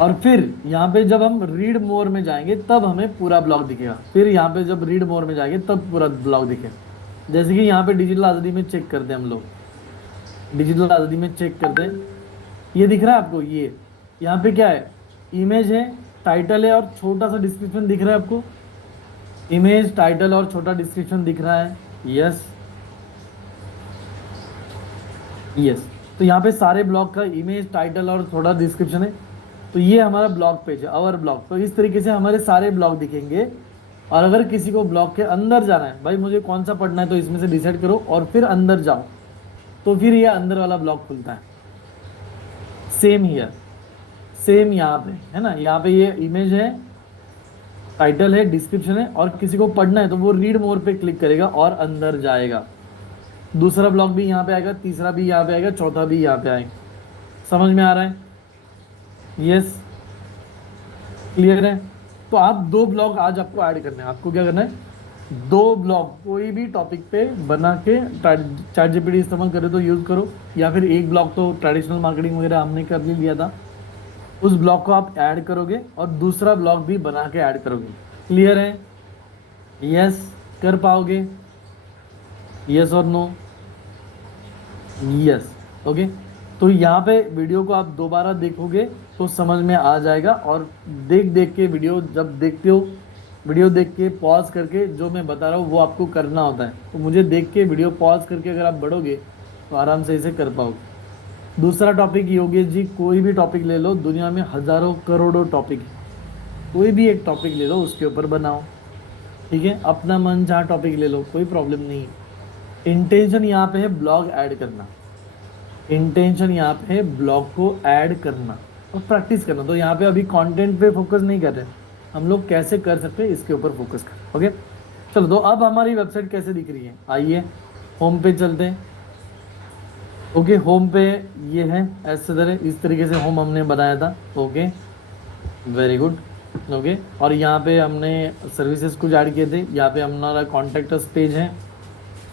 और फिर यहाँ पे जब हम रीड मोर में जाएंगे तब हमें पूरा ब्लॉग दिखेगा। फिर यहाँ पे जब रीड मोर में जाएंगे तब पूरा ब्लॉग दिखेगा। जैसे कि यहाँ पे डिजिटल आज़ादी में चेक करते हैं हम लोग, डिजिटल आज़ादी में चेक करते हैं, ये दिख रहा है आपको, ये यहाँ पे क्या है, इमेज है, टाइटल है और छोटा सा डिस्क्रिप्शन दिख रहा है आपको, इमेज, टाइटल और छोटा डिस्क्रिप्शन दिख रहा है। यस यस, तो यहाँ पे सारे ब्लॉग का इमेज, टाइटल और थोड़ा डिस्क्रिप्शन है। तो ये हमारा ब्लॉग पेज है, आवर ब्लॉग। तो इस तरीके से हमारे सारे ब्लॉग दिखेंगे। और अगर किसी को ब्लॉग के अंदर जाना है, भाई मुझे कौन सा पढ़ना है, तो इसमें से डिसाइड करो और फिर अंदर जाओ, तो फिर ये अंदर वाला ब्लॉग खुलता है। सेम हियर, सेम यहाँ पे है ना, यहाँ पे ये इमेज है, टाइटल है, डिस्क्रिप्शन है, और किसी को पढ़ना है तो वो रीड मोर पे क्लिक करेगा और अंदर जाएगा। दूसरा ब्लॉग भी यहाँ पे आएगा, तीसरा भी यहाँ पे आएगा, चौथा भी यहाँ पे आएगा। समझ में आ रहा है? यस, क्लियर है? तो आप 2 ब्लॉग आज आपको ऐड करने हैं। आपको क्या करना है, 2 ब्लॉग कोई भी टॉपिक पे बना के, चैट जीपीटी इस्तेमाल करे तो यूज़ करो, या फिर एक ब्लॉग तो ट्रेडिशनल मार्केटिंग वगैरह हमने कर लिया था, उस ब्लॉग को आप ऐड करोगे और दूसरा ब्लॉग भी बना के ऐड करोगे। क्लियर है? यस, कर पाओगे? यस और नो? Yes, okay. तो यहाँ पे वीडियो को आप दोबारा देखोगे तो समझ में आ जाएगा। और देख देख के वीडियो, जब देखते हो वीडियो देख के पॉज करके जो मैं बता रहा हूँ वो आपको करना होता है। तो मुझे देख के वीडियो पॉज करके अगर आप बढ़ोगे तो आराम से इसे कर पाओगे। दूसरा टॉपिक, योगेश जी कोई भी टॉपिक ले लो, दुनिया में हज़ारों करोड़ों टॉपिक है, कोई भी एक टॉपिक ले लो, उसके ऊपर बनाओ, ठीक है? अपना मन जहाँ टॉपिक ले लो, कोई प्रॉब्लम नहीं है। इंटेंशन यहाँ पे है ब्लॉग ऐड करना, इंटेंशन यहाँ पे है ब्लॉग को ऐड करना और प्रैक्टिस करना। तो यहाँ पे अभी कंटेंट पे फोकस नहीं कर रहे, हम लोग कैसे कर सकते हैं इसके ऊपर फोकस कर। ओके, चलो। तो अब हमारी वेबसाइट कैसे दिख रही है, आइए होम पे चलते हैं। ओके, होम पे ये है, ऐसे तरह इस तरीके से होम हमने बनाया था। Okay, very good. ओके, और यहाँ पे हमने सर्विसेज कुछ ऐड किए थे। यहाँ पे हमारा कॉन्टैक्ट अस पेज है।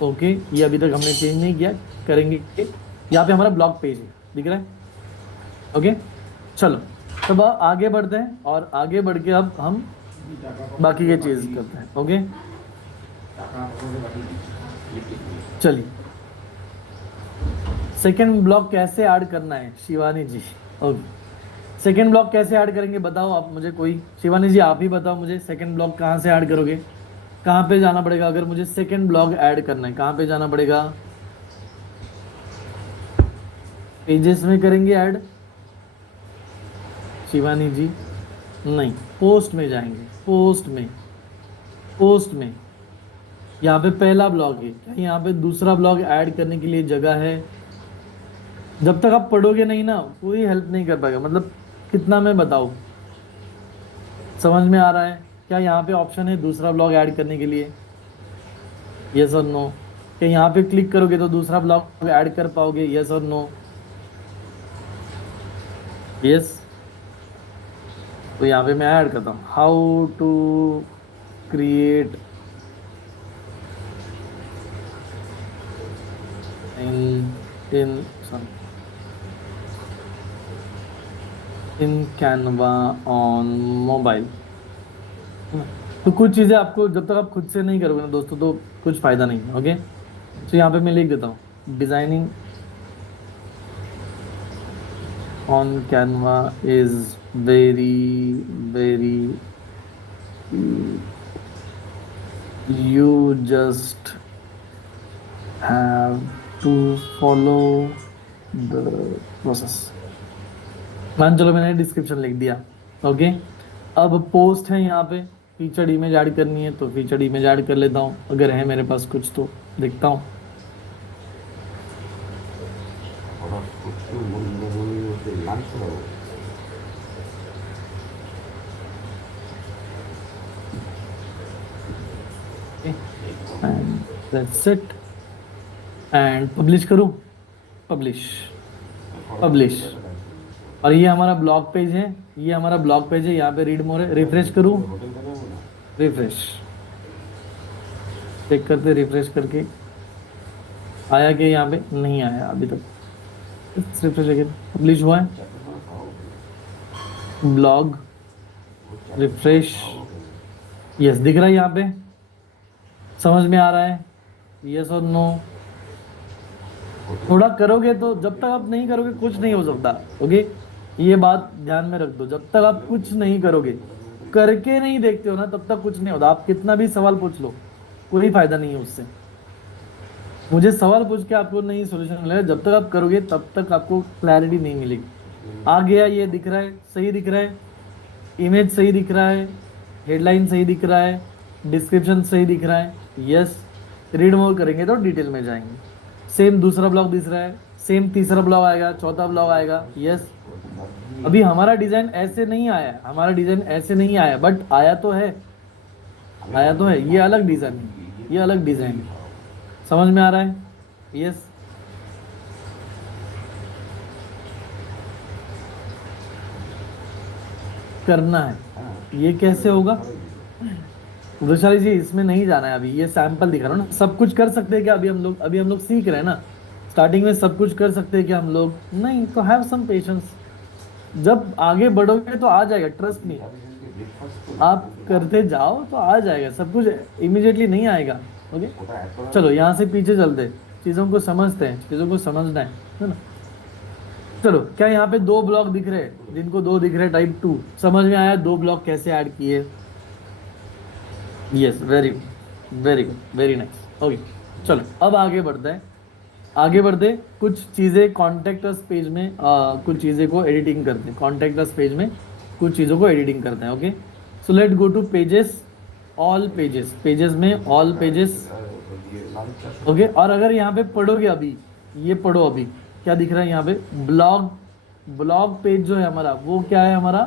ओके, ये अभी तक हमने चेंज नहीं किया, करेंगे। यहाँ पे हमारा ब्लॉग पेज है, दिख रहा है? ओके, चलो तब आगे बढ़ते हैं और आगे बढ़ के अब हम बाकी के चीज़ करते हैं। ओके, चलिए सेकंड ब्लॉग कैसे ऐड करना है, शिवानी जी? ओके, सेकंड ब्लॉग कैसे ऐड करेंगे बताओ आप मुझे, कोई? शिवानी जी आप ही बताओ मुझे, सेकंड ब्लॉग कहाँ से ऐड करोगे, कहाँ पे जाना पड़ेगा? अगर मुझे सेकंड ब्लॉग ऐड करना है कहाँ पे जाना पड़ेगा? पेजेस में करेंगे ऐड शिवानी जी? नहीं, पोस्ट में जाएंगे, पोस्ट में, पोस्ट में। यहाँ पे पहला ब्लॉग है, क्या यहाँ पे दूसरा ब्लॉग ऐड करने के लिए जगह है? जब तक आप पढ़ोगे नहीं ना, कोई हेल्प नहीं कर पाएगा। मतलब कितना मैं बताऊँ, समझ में आ रहा है? क्या यहाँ पे ऑप्शन है दूसरा ब्लॉग ऐड करने के लिए? यस और नो? क्या यहाँ पे क्लिक करोगे तो दूसरा ब्लॉग ऐड कर पाओगे? यस और नो? यस। तो यहाँ पे मैं ऐड करता हूँ, how to create in Canva on mobile. तो कुछ चीज़ें आपको जब तक आप खुद से नहीं करोगे ना दोस्तों, तो कुछ फ़ायदा नहीं है। ओके, तो यहाँ पे मैं लिख देता हूँ, designing on Canva is very very, you just have to follow the process। मान चलो मैंने डिस्क्रिप्शन लिख दिया। ओके, अब पोस्ट है, यहाँ पे फीचर्ड इमेज ऐड करनी है तो फीचर्ड इमेज ऐड कर लेता हूँ, अगर है मेरे पास कुछ तो देखता हूँ। And that's it, and publish करूँ, पब्लिश, पब्लिश। और ये हमारा ब्लॉग पेज है, ये हमारा ब्लॉग पेज है, यहाँ पे रीड मोर है। रिफ्रेश करूँ, रिफ्रेश चेक करते, रिफ्रेश करके आया कि यहाँ पे नहीं आया अभी तक। रिफ्रेश अगेन, पब्लिश हुआ है ब्लॉग, रिफ्रेश, यस दिख रहा है यहाँ पे, समझ में आ रहा है? यस और नो? थोड़ा करोगे तो, जब तक आप नहीं करोगे कुछ नहीं हो सकता। ओके, ये बात ध्यान में रख दो, जब तक आप कुछ नहीं करोगे, करके नहीं देखते हो ना, तब तक कुछ नहीं होता। आप कितना भी सवाल पूछ लो, कोई फायदा नहीं है उससे। मुझे सवाल पूछ के आपको नहीं सोल्यूशन मिलेगा, जब तक आप करोगे तब तक आपको क्लैरिटी नहीं मिलेगी। आ गया, ये दिख रहा है, सही दिख रहा है, इमेज सही दिख रहा है, हेडलाइन सही दिख रहा है, डिस्क्रिप्शन सही दिख रहा है, यस। रीड मोर करेंगे तो डिटेल में जाएंगे। सेम दूसरा ब्लॉग दिख रहा है, सेम तीसरा ब्लॉग आएगा, चौथा ब्लॉग आएगा, यस। अभी हमारा डिजाइन ऐसे नहीं आया है, हमारा डिजाइन ऐसे नहीं आया, बट आया तो है, आया तो है। ये अलग डिजाइन है, ये अलग डिजाइन है। समझ में आ रहा है? यस। करना है, ये कैसे होगा वैशाली जी? इसमें नहीं जाना है अभी, ये सैंपल दिखा रहा हूँ ना। सब कुछ कर सकते हैं क्या अभी हम लोग? अभी हम लोग सीख रहे हैं ना, स्टार्टिंग में सब कुछ कर सकते हैं क्या हम लोग? नहीं, तो हैव सम पेशेंस। जब आगे बढ़ोगे तो आ जाएगा, ट्रस्ट मी। आप करते जाओ तो आ जाएगा सब कुछ, इमीडिएटली नहीं आएगा। ओके, चलो यहाँ से पीछे चलते हैं, चीज़ों को समझते हैं, चीज़ों को समझना है ना। चलो, क्या यहाँ पे दो ब्लॉक दिख रहे हैं? जिनको दो दिख रहे हैं, टाइप 2 समझ में आया दो ब्लॉक कैसे ऐड किए? Yes, very very good, very nice. Okay, चलो अब आगे बढ़ते हैं। आगे बढ़ते कुछ चीज़ें कॉन्टेक्ट अस पेज में, कुछ चीज़ें को एडिटिंग करते हैं। कॉन्टेक्ट अस पेज में कुछ चीज़ों को एडिटिंग करते हैं। Okay, so let go two pages, all pages, pages में ऑल पेजेस। ओके, और अगर यहाँ पे पढ़ोगे अभी, ये पढ़ो अभी, क्या दिख रहा है यहाँ पे? ब्लॉग, ब्लॉग पेज जो है हमारा, वो क्या है? हमारा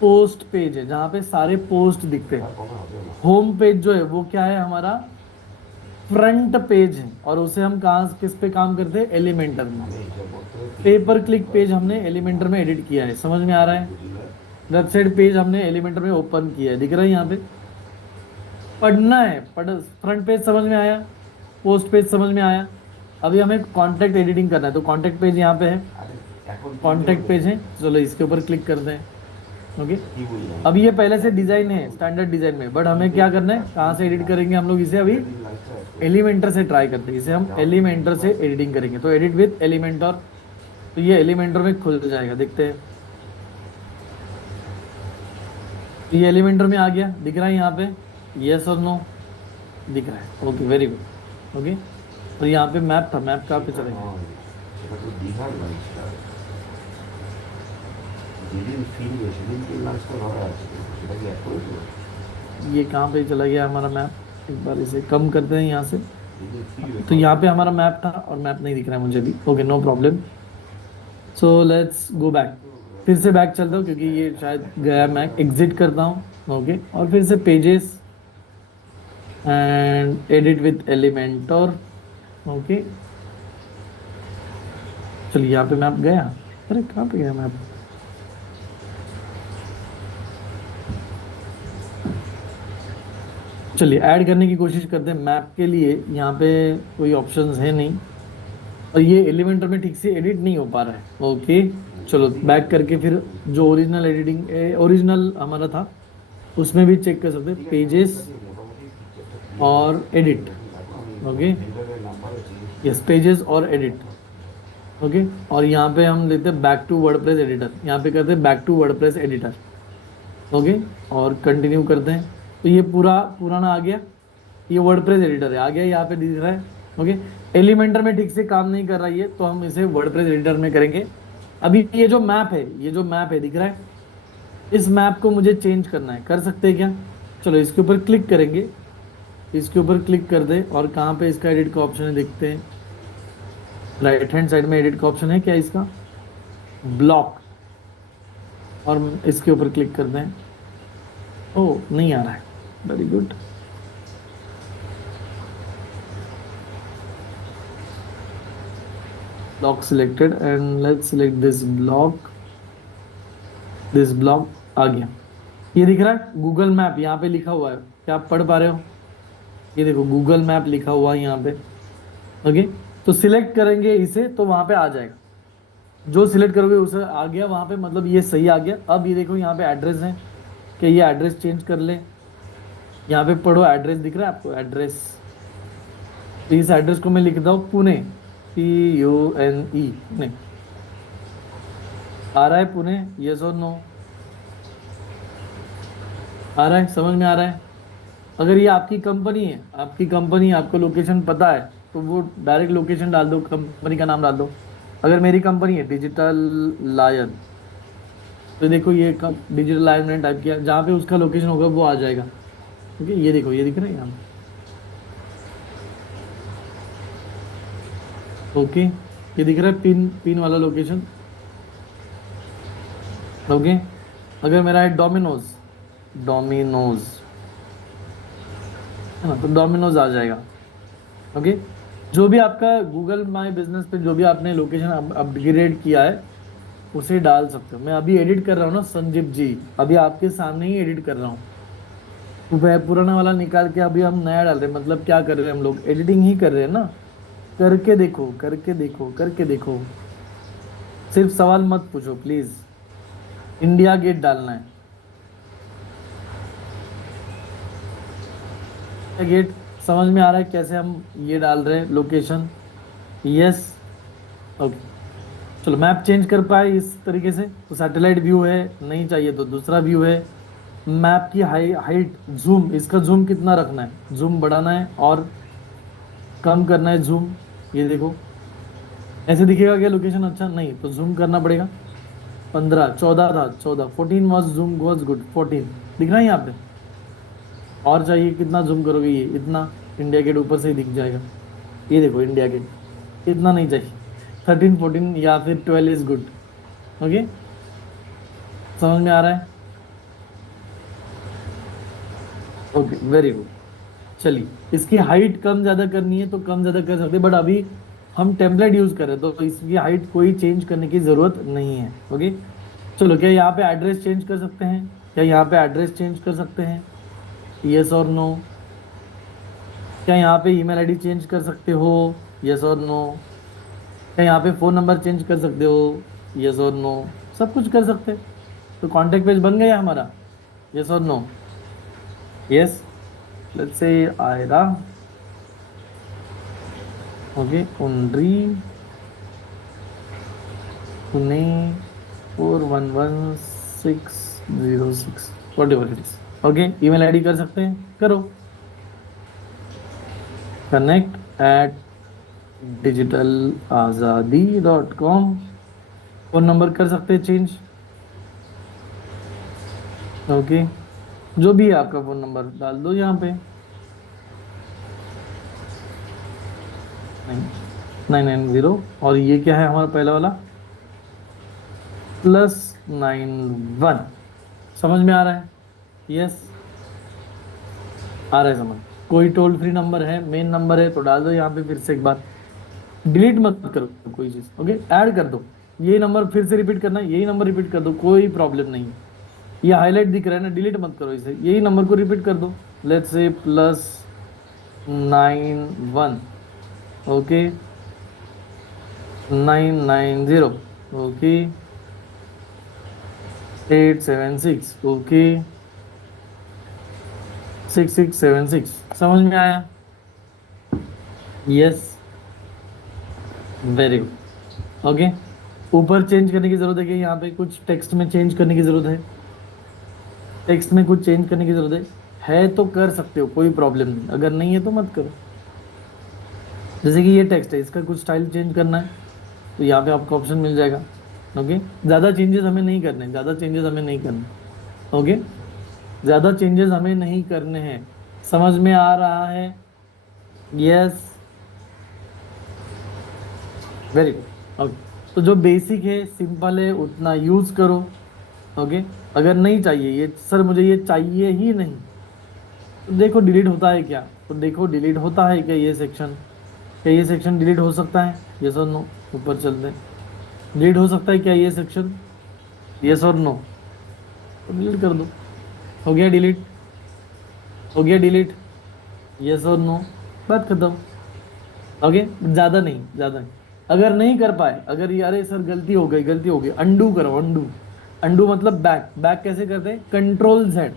पोस्ट पेज है, जहाँ पे सारे पोस्ट दिखते हैं। होम पेज जो है वो क्या है? हमारा फ्रंट पेज है, और उसे हम कहाँ, किस पे काम करते हैं? एलिमेंटर में। पेपर क्लिक पेज हमने एलिमेंटर में एडिट किया है, समझ में आ रहा है? वेबसाइट पेज हमने एलिमेंटर में ओपन किया है, दिख रहा है यहाँ पे? पढ़ना है, पढ़। फ्रंट पेज समझ में आया, पोस्ट पेज समझ में आया। अभी हमें कॉन्टेक्ट एडिटिंग करना है, तो कॉन्टेक्ट पेज यहाँ पे है, कॉन्टेक्ट पेज है। चलो इसके ऊपर क्लिक करते हैं। ओके, अभी ये पहले से डिजाइन है, स्टैंडर्ड डिजाइन में, बट हमें क्या करना है? कहाँ से एडिट करेंगे हम लोग इसे? अभी एलिमेंटर से ट्राई करते हैं, इसे हम एलिमेंटर से एडिटिंग करेंगे। तो एडिट विद एलिमेंटर, तो ये एलिमेंटर में खुल जाएगा, देखते हैं। ये एलिमेंटर में आ गया, दिख रहा है यहाँ पे? यस और नो? दिख रहा है। Okay, very good. ओके, और यहाँ पे मैप था, मैप कहाँ पे चलेगा? ये कहाँ पे चला गया हमारा मैप? एक बार इसे कम करते हैं यहाँ से। तो यहाँ पे हमारा मैप था और मैप नहीं दिख रहा है मुझे भी। Okay, no problem. So let's go back, फिर से बैक चलता हूँ क्योंकि ये शायद गया। मैं एग्जिट करता हूँ। ओके, और फिर से pages and edit with Elementor. Okay, चलिए यहाँ पे मैप गया। अरे कहाँ पे गया मैप? चलिए ऐड करने की कोशिश करते हैं। मैप के लिए यहाँ पे कोई ऑप्शंस है नहीं, और ये एलिमेंटर में ठीक से एडिट नहीं हो पा रहा है। ओके, चलो बैक करके फिर जो ओरिजिनल एडिटिंग, ओरिजिनल हमारा था, उसमें भी चेक कर सकते हैं, पेजेस और एडिट। ओके, यस, पेजेस और एडिट। ओके, और यहाँ पे हम लेते हैं बैक टू वर्डप्रेस एडिटर, यहाँ पे करते हैं back to WordPress editor. Okay, और कंटिन्यू करते हैं। तो ये पूरा पुराना आ गया, ये वर्डप्रेस एडिटर है, आ गया, यहाँ पे दिख रहा है। ओके, एलिमेंटर में ठीक से काम नहीं कर रहा है ये, तो हम इसे वर्डप्रेस एडिटर में करेंगे। अभी ये जो मैप है, ये जो मैप है दिख रहा है, इस मैप को मुझे चेंज करना है, कर सकते हैं क्या? चलो इसके ऊपर क्लिक करेंगे, इसके ऊपर क्लिक कर दे, और कहाँ पे इसका एडिट का ऑप्शन है देखते हैं। राइट हैंड साइड में एडिट का ऑप्शन है क्या इसका? ब्लॉक, और इसके ऊपर क्लिक करते हैं। ओ, नहीं आ रहा है, very good. Block selected and let's select this block, this block आ गया। ये दिख रहा है गूगल मैप, यहाँ पे लिखा हुआ है, क्या आप पढ़ पा रहे हो? ये देखो गूगल मैप लिखा हुआ है यहाँ पे। ओके, तो सिलेक्ट करेंगे इसे तो वहाँ पे आ जाएगा, जो सिलेक्ट करोगे उसे आ गया वहाँ पे, मतलब ये सही आ गया। अब ये देखो यहाँ पे एड्रेस है, कि ये एड्रेस चेंज कर ले। यहाँ पे पढ़ो, एड्रेस दिख रहा है आपको? एड्रेस, तो इस एड्रेस को मैं लिखता हूँ पुणे, PUNE, पुणे। आ रहा है पुणे, यस और नो? आ रहा है, समझ में आ रहा है? अगर ये आपकी कंपनी है, आपकी कंपनी, आपको लोकेशन पता है, तो वो डायरेक्ट लोकेशन डाल दो, कंपनी का नाम डाल दो। अगर मेरी कंपनी है डिजिटल लायन, तो देखो ये डिजिटल लायन मैंने टाइप किया, जहाँ पे उसका लोकेशन होगा वो आ जाएगा। ओके, ये देखो, ये दिख रहा है यहाँ पे। ओके, ये दिख रहा है पिन, पिन वाला लोकेशन। ओके, अगर मेरा है डोमिनोज, डोमिनोज है ना, तो डोमिनोज आ जाएगा। ओके, जो भी आपका गूगल माई बिजनेस पे जो भी आपने लोकेशन अपग्रेड किया है उसे डाल सकते हो। मैं अभी एडिट कर रहा हूँ ना संजीव जी, अभी आपके सामने ही एडिट कर रहा हूँ। तो वह पुराना वाला निकाल के अभी हम नया डाल रहे हैं, मतलब क्या कर रहे हैं हम लोग, एडिटिंग ही कर रहे हैं ना। करके देखो, करके देखो, करके देखो, सिर्फ सवाल मत पूछो प्लीज। इंडिया गेट डालना है, इंडिया गेट। समझ में आ रहा है कैसे हम ये डाल रहे हैं लोकेशन? Yes, okay. चलो, मैप चेंज कर पाए इस तरीके से? तो सैटेलाइट व्यू है, नहीं चाहिए तो दूसरा व्यू है। मैप की हाइट, जूम, इसका जूम कितना रखना है? जूम बढ़ाना है और कम करना है जूम। ये देखो, ऐसे दिखेगा क्या लोकेशन? अच्छा नहीं, तो जूम करना पड़ेगा। 15, 14 था, 14, 14 वॉज जूम वॉज गुड, 14 दिख रहा है यहाँ पे। और चाहिए कितना जूम करोगे? ये इतना, इंडिया गेट ऊपर से ही दिख जाएगा। ये देखो इंडिया गेट, इतना नहीं चाहिए। 13, 14 या फिर 12 इज गुड। ओके, समझ में आ रहा है? Okay, very good. चलिए, इसकी हाइट कम ज़्यादा करनी है तो कम ज़्यादा कर सकते हैं, बट अभी हम टेम्पलेट यूज़ कर रहे हैं तो इसकी हाइट कोई चेंज करने की ज़रूरत नहीं है। ओके, चलो, क्या यहाँ पे एड्रेस चेंज कर सकते हैं? क्या यहाँ पे एड्रेस चेंज कर सकते हैं? यस और नो? क्या यहाँ पे ईमेल आईडी चेंज कर सकते हो? यस और नो? क्या यहाँ पे फ़ोन नंबर चेंज कर सकते हो? यस और नो? सब कुछ कर सकते हैं। तो कॉन्टैक्ट पेज बन गया हमारा, यस और नो? यस, लेट्स से आयरा। ओके, उनरी, Pune 411606, whatever it is. Okay, email ID कर सकते हैं, करो। connect@digitalazadi.com। फ़ोन नंबर कर सकते हैं चेंज। ओके, जो भी है आपका फ़ोन नंबर डाल दो यहाँ पे। 990। और ये क्या है हमारा पहला वाला? +91। समझ में आ रहा है? यस, आ रहा है समझ। कोई टोल फ्री नंबर है, मेन नंबर है तो डाल दो यहाँ पे फिर से एक बार। डिलीट मत करो कोई चीज़। ओके, ऐड कर दो। यही नंबर फिर से रिपीट करना है, यही नंबर रिपीट कर दो, कोई प्रॉब्लम नहीं है। ये हाईलाइट दिख रहा है ना, डिलीट मत करो इसे, यही नंबर को रिपीट कर दो। Let's say +91। Okay, 990। Okay, 876। Okay, 6676। समझ में आया? Yes, very good. ओके, ऊपर चेंज करने की जरूरत है कि यहाँ पे कुछ टेक्स्ट में चेंज करने की जरूरत है? टेक्स्ट में कुछ चेंज करने की जरूरत है तो कर सकते हो, कोई प्रॉब्लम नहीं। अगर नहीं है तो मत करो। जैसे कि ये टेक्स्ट है, इसका कुछ स्टाइल चेंज करना है तो यहाँ पे आपको ऑप्शन मिल जाएगा। ओके, ज़्यादा चेंजेस हमें नहीं करने, ज़्यादा चेंजेस हमें नहीं करने। ओके, ज़्यादा चेंजेस हमें नहीं करने हैं। समझ में आ रहा है? Yes, very good. ओके, तो जो बेसिक है, सिंपल है, उतना यूज़ करो। ओके, अगर नहीं चाहिए ये, सर मुझे ये चाहिए ही नहीं, तो देखो डिलीट होता है क्या? तो देखो डिलीट होता है क्या ये सेक्शन? क्या ये सेक्शन डिलीट हो सकता है? यस और नो? ऊपर चलते हैं, डिलीट हो सकता है क्या ये सेक्शन? यस और नो? तो डिलीट कर दो। हो गया डिलीट? हो गया डिलीट? यस और नो? बात खत्म। ओके, ज़्यादा नहीं, ज़्यादा नहीं। अगर नहीं कर पाए, अगर ये अरे सर गलती हो गई, गलती हो गई, अंडू करो, अंडू। अंडू मतलब बैक। बैक कैसे करते हैं? Control Z।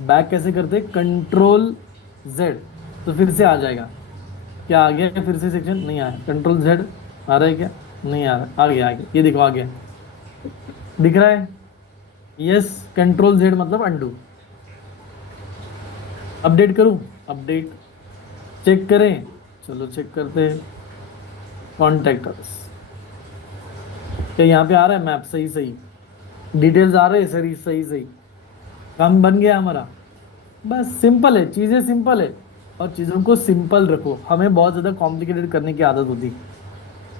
बैक कैसे करते हैं? Control Z। तो फिर से आ जाएगा। क्या आ गया क्या फिर से सेक्शन? नहीं आया। कंट्रोल जेड आ रहा है क्या? नहीं आ रहा। आ गया आ गया, ये देखो आ गया, दिख रहा है? यस, कंट्रोल जेड मतलब अंडू। अपडेट करूं? अपडेट चेक करें, चलो चेक करते हैं। कॉन्टेक्ट अस, क्या यहाँ पे आ रहा है मैप? सही सही, डिटेल्स आ रहे हैं सही सही सही, काम बन गया हमारा। बस सिंपल है, चीजें सिंपल है। और चीजों को सिंपल रखो, हमें बहुत ज्यादा कॉम्प्लिकेटेड करने की आदत होती है,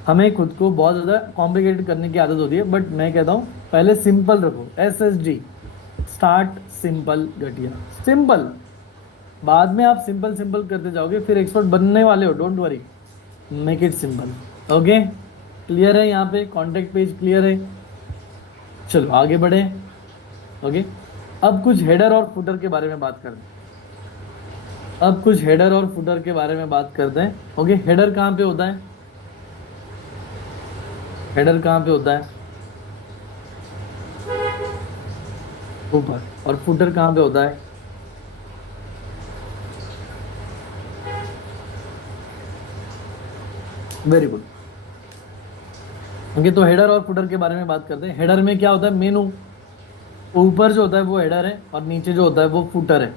हमें खुद को बहुत ज्यादा कॉम्प्लिकेटेड करने की आदत होती है, बट मैं कहता हूँ पहले सिंपल रखो। SSG, स्टार्ट सिंपल घटिया, सिंपल। बाद में आप सिंपल सिंपल करते जाओगे, फिर एक्सपर्ट बनने वाले हो, don't worry, make it simple. Okay, clear है? यहाँ पे कॉन्टेक्ट पेज क्लियर है? चलो आगे बढ़े। ओके, अब कुछ हेडर और फुटर के बारे में बात करते हैं। अब कुछ हेडर और फुटर के बारे में बात करते हैं। ओके, हेडर कहाँ पे होता है? हेडर कहाँ पे होता है? ऊपर। और फुटर कहाँ पे होता है? Very good. ओके, तो हेडर और फुटर के बारे में बात करते हैं। हेडर में क्या होता है? मेनू। ऊपर जो होता है वो हेडर है, और नीचे जो होता है वो फुटर है।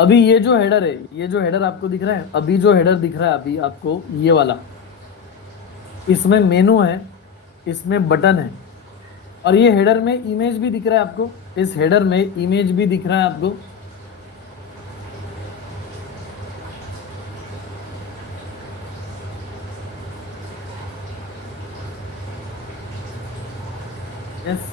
अभी ये जो हेडर है, ये जो हेडर आपको दिख रहा है, अभी जो हेडर दिख रहा है अभी आपको, ये वाला, इसमें मेनू है, इसमें बटन है, और ये हेडर में इमेज भी दिख रहा है आपको, इस हेडर में इमेज भी दिख रहा है आपको। यस,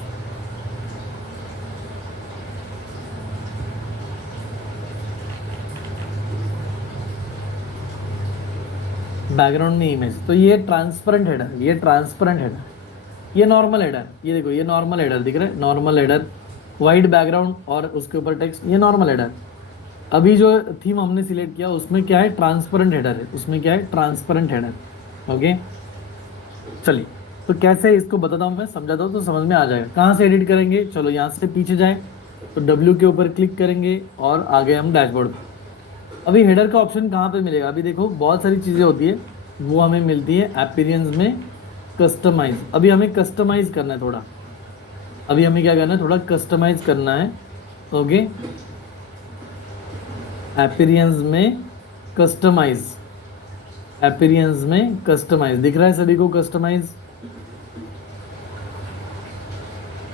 बैकग्राउंड में इमेज, तो ये ट्रांसपेरेंट हेडर, ये ट्रांसपेरेंट हेडर, ये नॉर्मल हेडर, ये देखो ये नॉर्मल हेडर दिख रहा है, नॉर्मल हेडर, वाइट बैकग्राउंड और उसके ऊपर टेक्स्ट, ये नॉर्मल हेडर। अभी जो थीम हमने सिलेक्ट किया उसमें क्या है? ट्रांसपेरेंट हेडर है, उसमें क्या है? Transparent header. ओके, चलिए, तो कैसे इसको बताता हूँ मैं, समझाता हूँ तो समझ में आ जाएगा। कहाँ से एडिट करेंगे? चलो यहाँ से पीछे जाए, तो W के ऊपर क्लिक करेंगे और आ गए हम डैशबोर्ड पे। अभी हेडर का ऑप्शन कहाँ पे मिलेगा? अभी देखो बहुत सारी चीज़ें होती है, वो हमें मिलती है अपीयरेंस में, कस्टमाइज। अभी हमें कस्टमाइज करना है थोड़ा, अभी हमें क्या करना है? थोड़ा कस्टमाइज करना है। ओके, अपीयरेंस में कस्टमाइज, अपीयरेंस में कस्टमाइज दिख रहा है सभी को? Customise,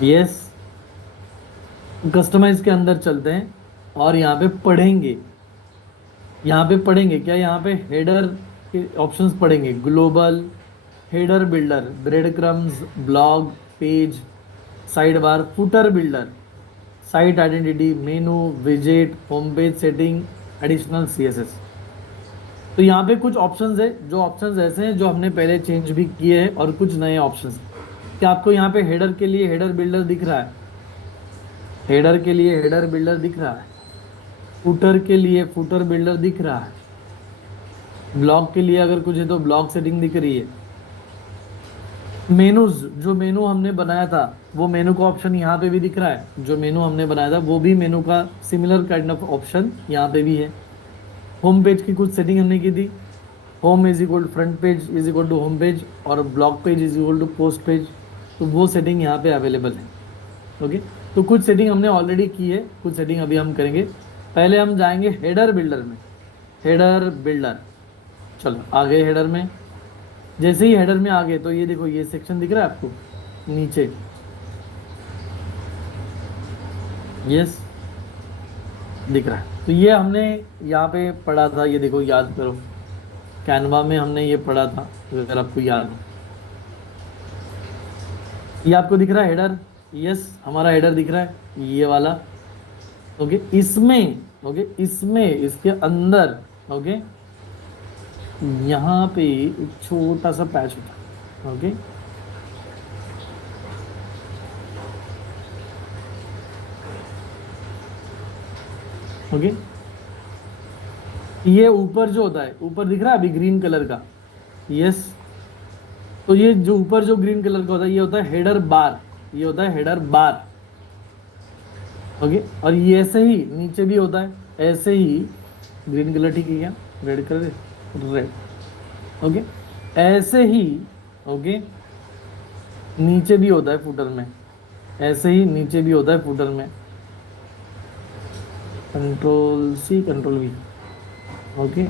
yes. कस्टमाइज के अंदर चलते हैं और यहाँ पे पढ़ेंगे, यहाँ पे पढ़ेंगे क्या? यहाँ पे हेडर के ऑप्शंस पढ़ेंगे, global, header builder, breadcrumbs, blog, page, sidebar, footer builder, site identity, menu, विजेट, home page setting, additional CSS। तो यहाँ पे कुछ ऑप्शंस है, जो ऑप्शंस ऐसे हैं जो हमने पहले चेंज भी किए हैं, और कुछ नए ऑप्शंस। क्या आपको यहाँ पे हेडर के लिए हेडर बिल्डर दिख रहा है? हेडर के लिए हेडर बिल्डर दिख रहा है, फुटर के लिए फुटर बिल्डर दिख रहा है, ब्लॉग के लिए अगर कुछ है तो ब्लॉग सेटिंग दिख रही है। मेनूज, जो मेनू हमने बनाया था वो मेनू का ऑप्शन यहाँ पे भी दिख रहा है, जो मेनू हमने बनाया था वो भी मेनू का सिमिलर काइंड ऑफ ऑप्शन यहाँ पे भी है। होम पेज की कुछ सेटिंग हमने की थी, home is equal to front page is equal to home page, और blog page is equal to post page, तो वो सेटिंग यहाँ पे अवेलेबल है। ओके, तो कुछ सेटिंग हमने ऑलरेडी की है, कुछ सेटिंग अभी हम करेंगे। पहले हम जाएंगे हेडर बिल्डर में, हेडर बिल्डर, चलो आ गए हेडर में। जैसे ही हेडर में आ गए तो ये देखो ये सेक्शन दिख रहा है आपको नीचे, यस दिख रहा है। तो ये हमने यहाँ पे पढ़ा था, ये देखो याद करो, कैनवा में हमने ये पढ़ा था, अगर आपको याद हो। ये आपको दिख रहा है हेडर? यस, हमारा हेडर दिख रहा है ये वाला। ओके, इसमें, ओके इसमें, इसके अंदर, ओके यहाँ पे एक छोटा सा पैच होता है। ओके, ओके, ये ऊपर जो होता है, ऊपर दिख रहा है अभी ग्रीन कलर का, यस। तो ये जो ऊपर जो ग्रीन कलर का होता है ये होता है हेडर बार, ये होता है हेडर बार। ओके, और ये ऐसे ही नीचे भी होता है, ऐसे ही, ग्रीन कलर ठीक है क्या? रेड कलर है? रेड। ओके, ऐसे ही ओके नीचे भी होता है फुटर में, ऐसे ही नीचे भी होता है फुटर में। Control C control V. Okay,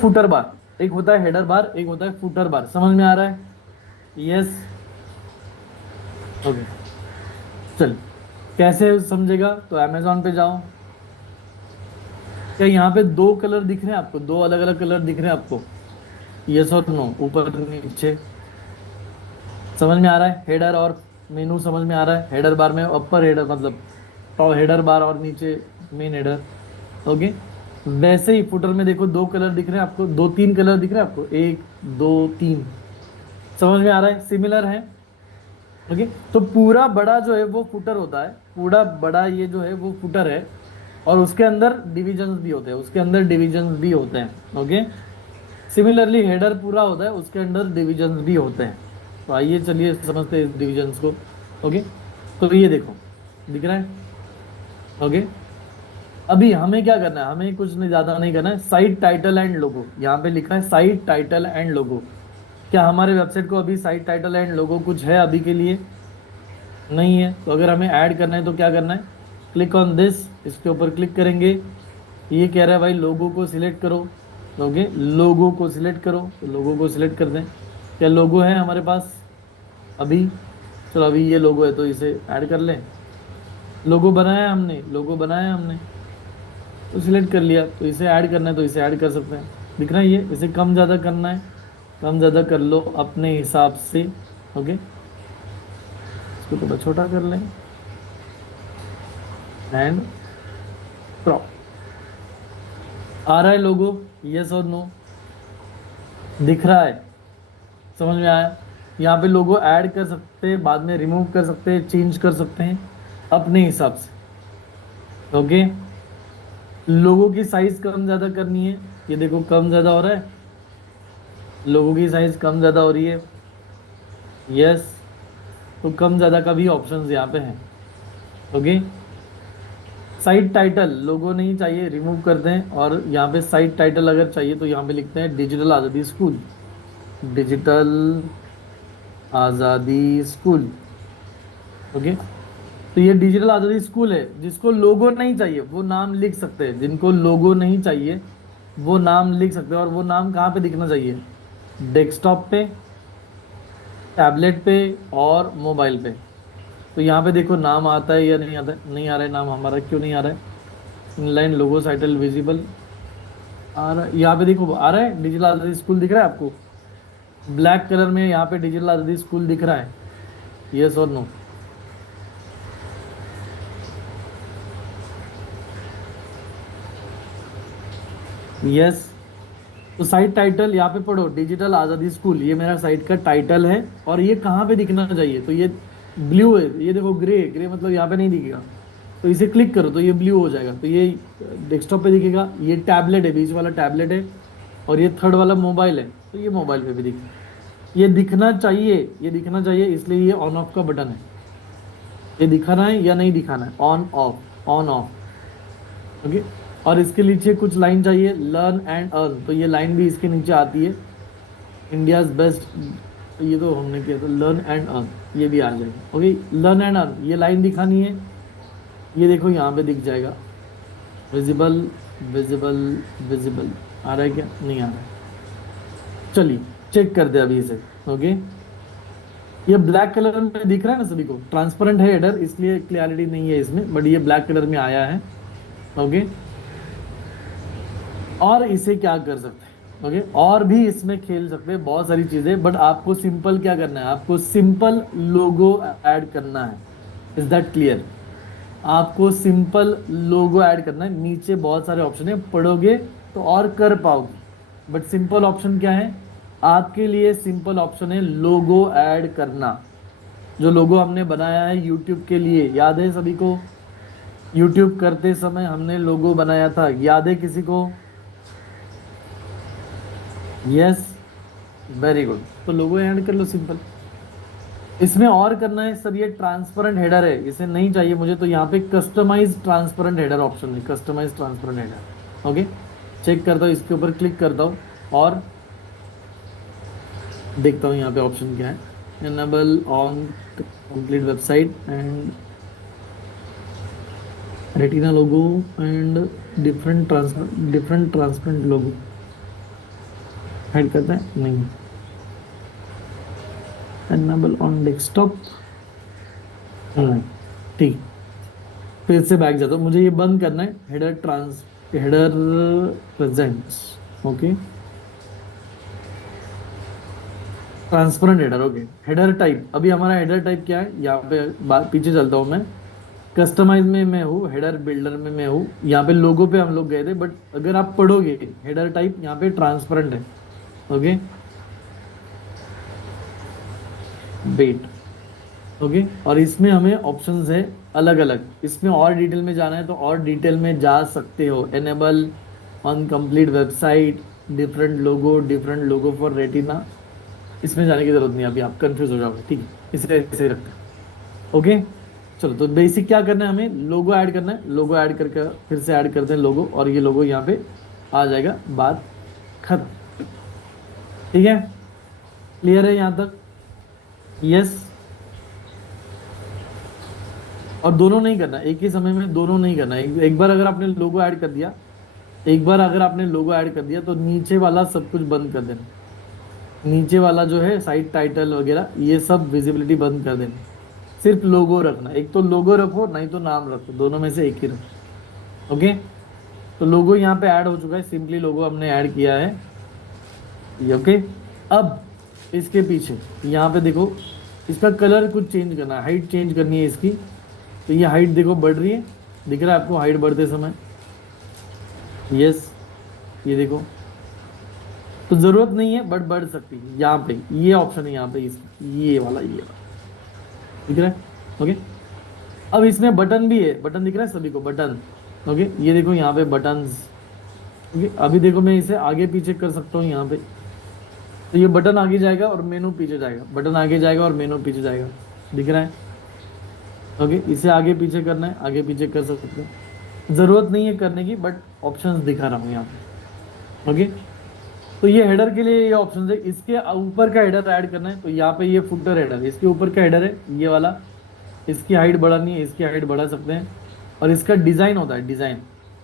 footer bar, एक होता है हेडर बार, एक होता है फुटर बार। समझ में आ रहा है? यस। ओके, चल कैसे समझेगा? तो अमेजोन पे जाओ। क्या यहाँ पे दो कलर दिख रहे हैं आपको? दो अलग अलग कलर दिख रहे हैं आपको? यस और नो, ऊपर नीचे। समझ में आ रहा है? हेडर और मेनू समझ में आ रहा है? हेडर बार में अपर हेडर मतलब टॉप हेडर बार और नीचे मेन हेडर। ओके, वैसे ही फुटर में देखो दो कलर दिख रहे हैं आपको, दो तीन कलर दिख रहे हैं आपको, एक दो तीन। समझ में आ रहा है? सिमिलर है। ओके, तो पूरा बड़ा जो है वो फुटर होता है, पूरा बड़ा ये जो है वो फुटर है, और उसके अंदर डिविजन्स भी होते हैं, उसके अंदर डिविजन्स भी होते हैं। ओके, सिमिलरली हेडर पूरा होता है, उसके अंदर डिविजन्स भी होते हैं। तो आइए चलिए समझते हैं इस डिविजन्स को। ओके, तो ये देखो दिख रहा है। ओके, अभी हमें क्या करना है? हमें कुछ नहीं, ज़्यादा नहीं करना है। साइट टाइटल एंड लोगो, यहाँ पे लिखा है साइट टाइटल एंड लोगो। क्या हमारे वेबसाइट को अभी साइट टाइटल एंड लोगो कुछ है अभी के लिए? नहीं है। तो अगर हमें ऐड करना है तो क्या करना है? क्लिक ऑन दिस, इसके ऊपर क्लिक करेंगे। ये कह रहा है भाई लोगो को सिलेक्ट करो। ओके, लोगो को सिलेक्ट करो, तो लोगो को सिलेक्ट कर दें। क्या लोगो है हमारे पास अभी? चलो अभी ये लोगो है तो इसे ऐड कर लें। लोगो बनाया हमने, लोगो बनाया हमने तो सिलेक्ट कर लिया। तो इसे ऐड करना है तो इसे ऐड कर सकते हैं। दिख रहा है ये? इसे कम ज़्यादा करना है, कम ज़्यादा कर लो अपने हिसाब से। ओके, इसको थोड़ा छोटा कर लें एंड क्रॉप। आ रहा है लोगो? यस और नो? दिख रहा है? समझ में आया? यहाँ पे लोगो ऐड कर सकते हैं, बाद में रिमूव कर सकते हैं, चेंज कर सकते हैं अपने हिसाब से। ओके, लोगों की साइज कम ज़्यादा करनी है। ये देखो कम ज़्यादा हो रहा है, लोगों की साइज कम ज़्यादा हो रही है। यस, तो कम ज़्यादा का भी ऑप्शंस यहाँ पे हैं। ओके, साइट टाइटल लोगो नहीं चाहिए, रिमूव कर दें। और यहाँ पे साइट टाइटल अगर चाहिए तो यहाँ पे लिखते हैं डिजिटल आज़ादी स्कूल, डिजिटल आज़ादी स्कूल। ओके, तो ये डिजिटल आज़ादी स्कूल है। जिसको लोगो नहीं चाहिए वो नाम लिख सकते हैं, जिनको लोगो नहीं चाहिए वो नाम लिख सकते हैं। और वो नाम कहाँ पे दिखना चाहिए? डेस्कटॉप पे, टैबलेट पे और मोबाइल पे। तो यहाँ पे देखो नाम आता है या नहीं आता है? नहीं आ रहा है नाम हमारा। क्यों नहीं आ रहा है? इनलाइन लोगो टाइटल विजिबल आ रहा है। यहाँ पे देखो आ रहा है डिजिटल आज़ादी स्कूल दिख रहा है आपको? ब्लैक कलर में यहाँ पे डिजिटल आज़ादी स्कूल दिख रहा है? यस और नो? यस। तो साइट टाइटल यहाँ पे पढ़ो, डिजिटल आज़ादी स्कूल, ये मेरा साइट का टाइटल है। और ये कहाँ पे दिखना चाहिए? तो ये ब्लू है, ये देखो ग्रे, ग्रे मतलब यहाँ पे नहीं दिखेगा। तो इसे क्लिक करो तो ये ब्लू हो जाएगा, तो ये डेस्कटॉप पे दिखेगा। ये टैबलेट है, बीच वाला टैबलेट है, और ये थर्ड वाला मोबाइल है, तो ये मोबाइल पे भी दिखेगा। ये दिखना चाहिए, ये दिखना चाहिए, इसलिए ये ऑन ऑफ का बटन है। ये दिखाना है या नहीं दिखाना है? On off, on off. Okay, और इसके नीचे कुछ लाइन चाहिए, लर्न एंड अर्न, तो ये लाइन भी इसके नीचे आती है। इंडियाज बेस्ट, ये तो हमने किया था, लर्न एंड अर्न, ये भी आ जाएगा। ओके, लर्न एंड अर्न ये लाइन दिखानी है। ये देखो यहाँ पे दिख जाएगा, विजिबल विजिबल विजिबल। आ रहा है क्या? नहीं आ रहा है। चलिए चेक करते हैं अभी इसे। ओके, ये ब्लैक कलर में दिख रहा है ना सभी को? ट्रांसपेरेंट है हेडर, इसलिए क्लियरिटी नहीं है इसमें, बट ये ब्लैक कलर में आया है। ओके, और इसे क्या कर सकते हैं? ओके, और भी इसमें खेल सकते हैं बहुत सारी चीज़ें, बट आपको सिंपल क्या करना है? आपको सिंपल लोगो ऐड करना है। Is that clear? आपको सिंपल लोगो ऐड करना है। नीचे बहुत सारे ऑप्शन है, पढ़ोगे तो और कर पाओगे, बट सिंपल ऑप्शन क्या है आपके लिए? सिंपल ऑप्शन है लोगो ऐड करना। जो लोगो हमने बनाया है यूट्यूब के लिए, याद है सभी को? यूट्यूब करते समय हमने लोगो बनाया था, याद है किसी को? यस। वेरी गुड, तो लोगो ऐड कर लो सिंपल। इसमें और करना है सर, ये ट्रांसपेरेंट हेडर है, इसे नहीं चाहिए मुझे, तो यहाँ पे कस्टमाइज ट्रांसपेरेंट हेडर ऑप्शन है, customize transparent header. Okay, check करता हूँ, इसके ऊपर क्लिक करता हूँ और देखता हूँ यहाँ पे ऑप्शन क्या है। Enable on complete website and retina logo and different transparent logo hide करता है नहीं। एनेबल ऑन डेस्कटॉप, ठीक। फिर से बैक जाता हूँ, मुझे ये बंद करना है, header presents. Okay, transparent header. Okay, header type, अभी हमारा हेडर टाइप क्या है, यहाँ पे पीछे चलता हूँ मैं, कस्टमाइज में मैं हूँ, हेडर बिल्डर में मैं हूँ, यहाँ पे लोगो पे हम लोग गए थे, बट अगर आप पढ़ोगे हेडर टाइप यहाँ पे ट्रांसपेरेंट है। Okay, wait. ओके, और इसमें हमें ऑप्शंस है अलग अलग, इसमें और डिटेल में जाना है तो और डिटेल में जा सकते हो। Enable on complete website, different logo for retina, इसमें जाने की जरूरत नहीं, अभी आप कंफ्यूज हो जाओगे, ठीक है, इसे ऐसे ही रखते हैं। ओके, चलो, तो बेसिक क्या करना है, हमें लोगो ऐड करना है, लोगो ऐड करके फिर से ऐड करते हैं लोगो, और ये लोगो यहाँ पे आ जाएगा, बात खत्म। ठीक है, क्लियर है यहाँ तक? यस। और दोनों नहीं करना, एक ही समय में दोनों नहीं करना, एक बार अगर आपने लोगो ऐड कर दिया, एक बार अगर आपने लोगो ऐड कर दिया तो नीचे वाला सब कुछ बंद कर देना, नीचे वाला जो है साइट टाइटल वगैरह ये सब विजिबिलिटी बंद कर देना, सिर्फ लोगो रखना, एक तो लोगो रखो नहीं तो नाम रखो, दोनों में से एक ही रखो। ओके, तो लोगो यहाँ पे ऐड हो चुका है, सिंपली लोगो हमने ऐड किया है ये। ओके, अब इसके पीछे यहाँ पे देखो, इसका कलर कुछ चेंज करना है, हाइट चेंज करनी है इसकी, तो ये हाइट देखो बढ़ रही है, दिख रहा है आपको हाइट बढ़ते समय? यस, ये देखो, तो जरूरत नहीं है बट बढ़ सकती है, यहाँ पे ये ऑप्शन है, यहाँ पे ये वाला दिख रहा है। ओके, अब इसमें बटन भी है, बटन दिख रहा है सभी को, बटन। ओके, ये देखो यहाँ पे बटन्स। ओके, अभी देखो मैं इसे आगे पीछे कर सकता हूँ यहाँ पे, तो ये बटन आगे जाएगा और मेनू पीछे जाएगा, बटन आगे जाएगा और मेनू पीछे जाएगा, दिख रहा है? ओके, इसे आगे पीछे करना है, आगे पीछे कर सकते हो, जरूरत नहीं है करने की, बट ऑप्शंस दिखा रहा हूँ यहाँ पे। ओके, तो ये हेडर के लिए ये ऑप्शन है, इसके ऊपर का हेडर ऐड करना है, तो यहाँ पे ये फुटर हेडर, इसके ऊपर का हेडर है ये वाला, इसकी हाइट बढ़ानी है, इसकी हाइट बढ़ा सकते हैं, और इसका डिज़ाइन होता है,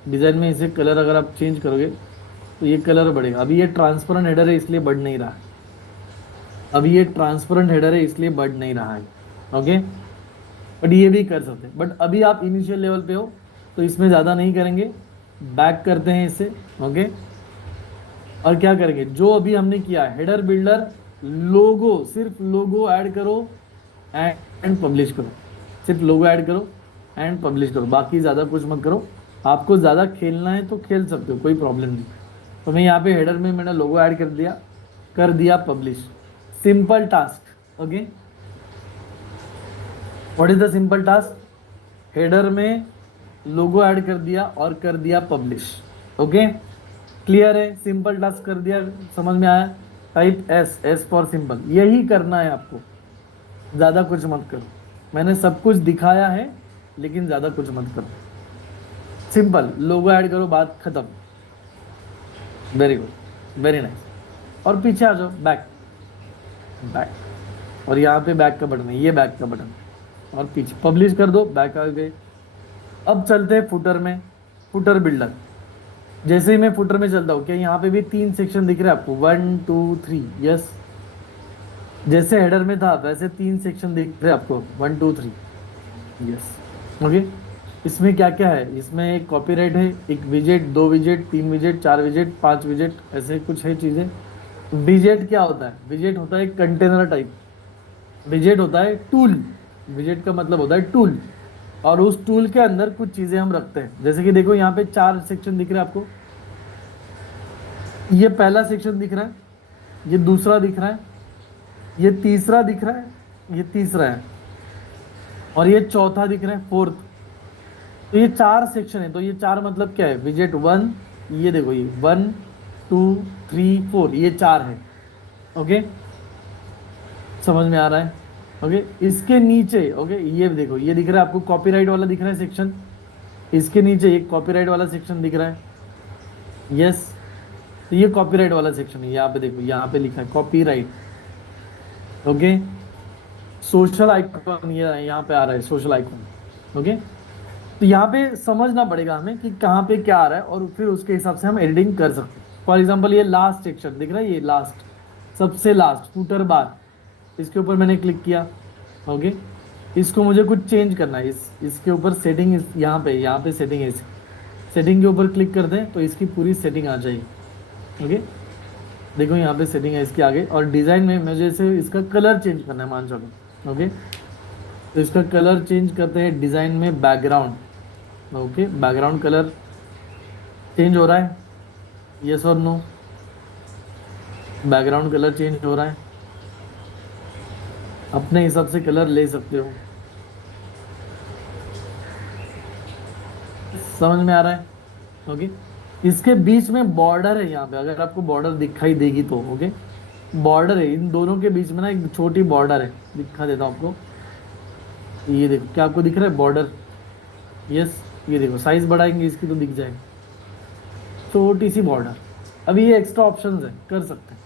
डिज़ाइन में इसे कलर अगर आप चेंज करोगे तो ये कलर बढ़ेगा। अभी ये ट्रांसपेरेंट हेडर है इसलिए बढ़ नहीं रहा है, अभी ये ट्रांसपेरेंट हेडर है इसलिए बढ़ नहीं रहा है। ओके, बट ये भी कर सकते हैं, बट अभी आप इनिशियल लेवल पे हो तो इसमें ज़्यादा नहीं करेंगे, बैक करते हैं इसे। ओके, और क्या करेंगे, जो अभी हमने किया हेडर बिल्डर, लोगो, सिर्फ लोगो ऐड करो एंड पब्लिश करो, सिर्फ लोगो ऐड करो एंड पब्लिश करो, बाकी ज़्यादा कुछ मत करो। आपको ज़्यादा खेलना है तो खेल सकते हो, कोई प्रॉब्लम नहीं। तो मैं यहाँ पे हेडर में मैंने लोगो ऐड कर दिया publish, simple task. Okay, what is the simple task? Header में लोगो ऐड कर दिया और कर दिया पब्लिश। ओके, क्लियर है? सिंपल टास्क कर दिया, समझ में आया? टाइप एस फॉर सिंपल, यही करना है आपको, ज़्यादा कुछ मत करो, मैंने सब कुछ दिखाया है लेकिन ज़्यादा कुछ मत करो, सिंपल लोगो ऐड करो, बात खत्म। Very good, very nice. और पीछे आ जाओ, बैक, और यहाँ पे बैक का बटन है, ये बैक का बटन, और पीछे पब्लिश कर दो, बैक आ गए। अब चलते हैं फुटर में, फुटर बिल्डर। जैसे ही मैं फुटर में चलता हूँ, क्या यहाँ पे भी 3 सेक्शन दिख रहे हैं आपको? 1 2 3, यस। जैसे हेडर में था वैसे 3 सेक्शन दिख रहे हैं आपको, 1 2 3, यस। ओके, इसमें क्या क्या है? इसमें एक कॉपीराइट है, एक विजेट, 2 विजेट, 3 विजेट, 4 विजेट, 5 विजेट, ऐसे कुछ है चीज़ें। विजेट क्या होता है? विजेट होता है कंटेनर टाइप, विजेट होता है टूल, विजेट का मतलब होता है टूल, और उस टूल के अंदर कुछ चीज़ें हम रखते हैं। जैसे कि देखो यहाँ पे 4 सेक्शन दिख रहा है आपको, ये पहला सेक्शन दिख रहा है, ये दूसरा दिख रहा है, ये तीसरा दिख रहा है, ये तीसरा है, और ये चौथा दिख रहा है, फोर्थ। तो ये 4 सेक्शन है, तो ये 4 मतलब क्या है? विजेट 1, ये देखो ये 1 2 3 4, ये 4 है। ओके, समझ में आ रहा है? ओके, इसके नीचे ओके ये देखो, ये दिख रहा है आपको कॉपीराइट वाला दिख रहा है सेक्शन, इसके नीचे एक कॉपीराइट वाला सेक्शन दिख रहा है। यस, तो ये कॉपीराइट वाला सेक्शन है, यहाँ पे देखो, यहाँ पे लिखा है कॉपीराइट। ओके, सोशल आइकन ये यहाँ पे आ रहा है, सोशल आइकन। ओके, तो यहाँ पे समझना पड़ेगा हमें कि कहाँ पे क्या आ रहा है, और फिर उसके हिसाब से हम एडिटिंग कर सकते हैं। फॉर एग्जाम्पल ये लास्ट सेक्शन दिख रहा है, ये लास्ट, सबसे लास्ट फूटर बार, इसके ऊपर मैंने क्लिक किया। ओके, इसको मुझे कुछ चेंज करना है, इसके ऊपर सेटिंग, यहाँ पे सेटिंग है, सेटिंग के ऊपर क्लिक कर दें तो इसकी पूरी सेटिंग आ जाएगी। ओके, देखो यहाँ पे सेटिंग है इसके आगे, और डिज़ाइन में मुझे से इसका कलर चेंज करना है, मान चलो। ओके, तो इसका कलर चेंज करते हैं डिज़ाइन में, background. Okay, background colour change हो रहा है, यस और नो? बैकग्राउंड कलर चेंज हो रहा है, अपने हिसाब से कलर ले सकते हो। समझ में आ रहा है? ओके, इसके बीच में बॉर्डर है, यहाँ पे अगर आपको बॉर्डर दिखाई देगी तो ओके, बॉर्डर है इन दोनों के बीच में ना, एक छोटी बॉर्डर है, दिखा देता हूँ आपको। ये देखो, क्या आपको दिख रहा है बॉर्डर? यस, ये देखो, साइज बढ़ाएंगे इसकी तो दिख जाएगी छोटी सी बॉर्डर। अभी ये एक्स्ट्रा ऑप्शंस है, कर सकते हैं।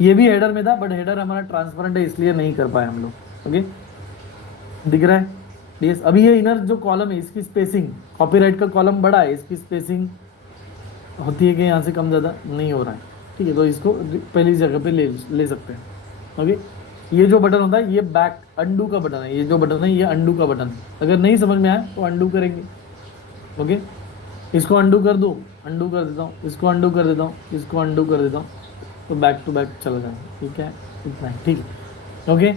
ये भी हेडर में था, बट हेडर हमारा ट्रांसपेरेंट है इसलिए नहीं कर पाए हम लोग। ओके, दिख रहा है? यस, अभी ये इनर जो कॉलम है इसकी स्पेसिंग, कॉपीराइट का कॉलम बड़ा है, इसकी स्पेसिंग होती है कि यहाँ से कम ज़्यादा नहीं हो रहा है। ठीक है, तो इसको पहली जगह पे ले सकते हैं। ओके, ये जो बटन होता है ये बैक अंडू का बटन है, ये जो बटन है ये अंडू का बटन है। अगर नहीं समझ में आया तो अंडू करेंगे। ओके, इसको अंडू कर दो, अंडू कर देता हूँ, इसको अंडू कर देता हूँ, इसको अंडू कर देता हूँ, तो बैक टू बैक चला जाएगा। ठीक है, इतना है। ठीक है, ओके,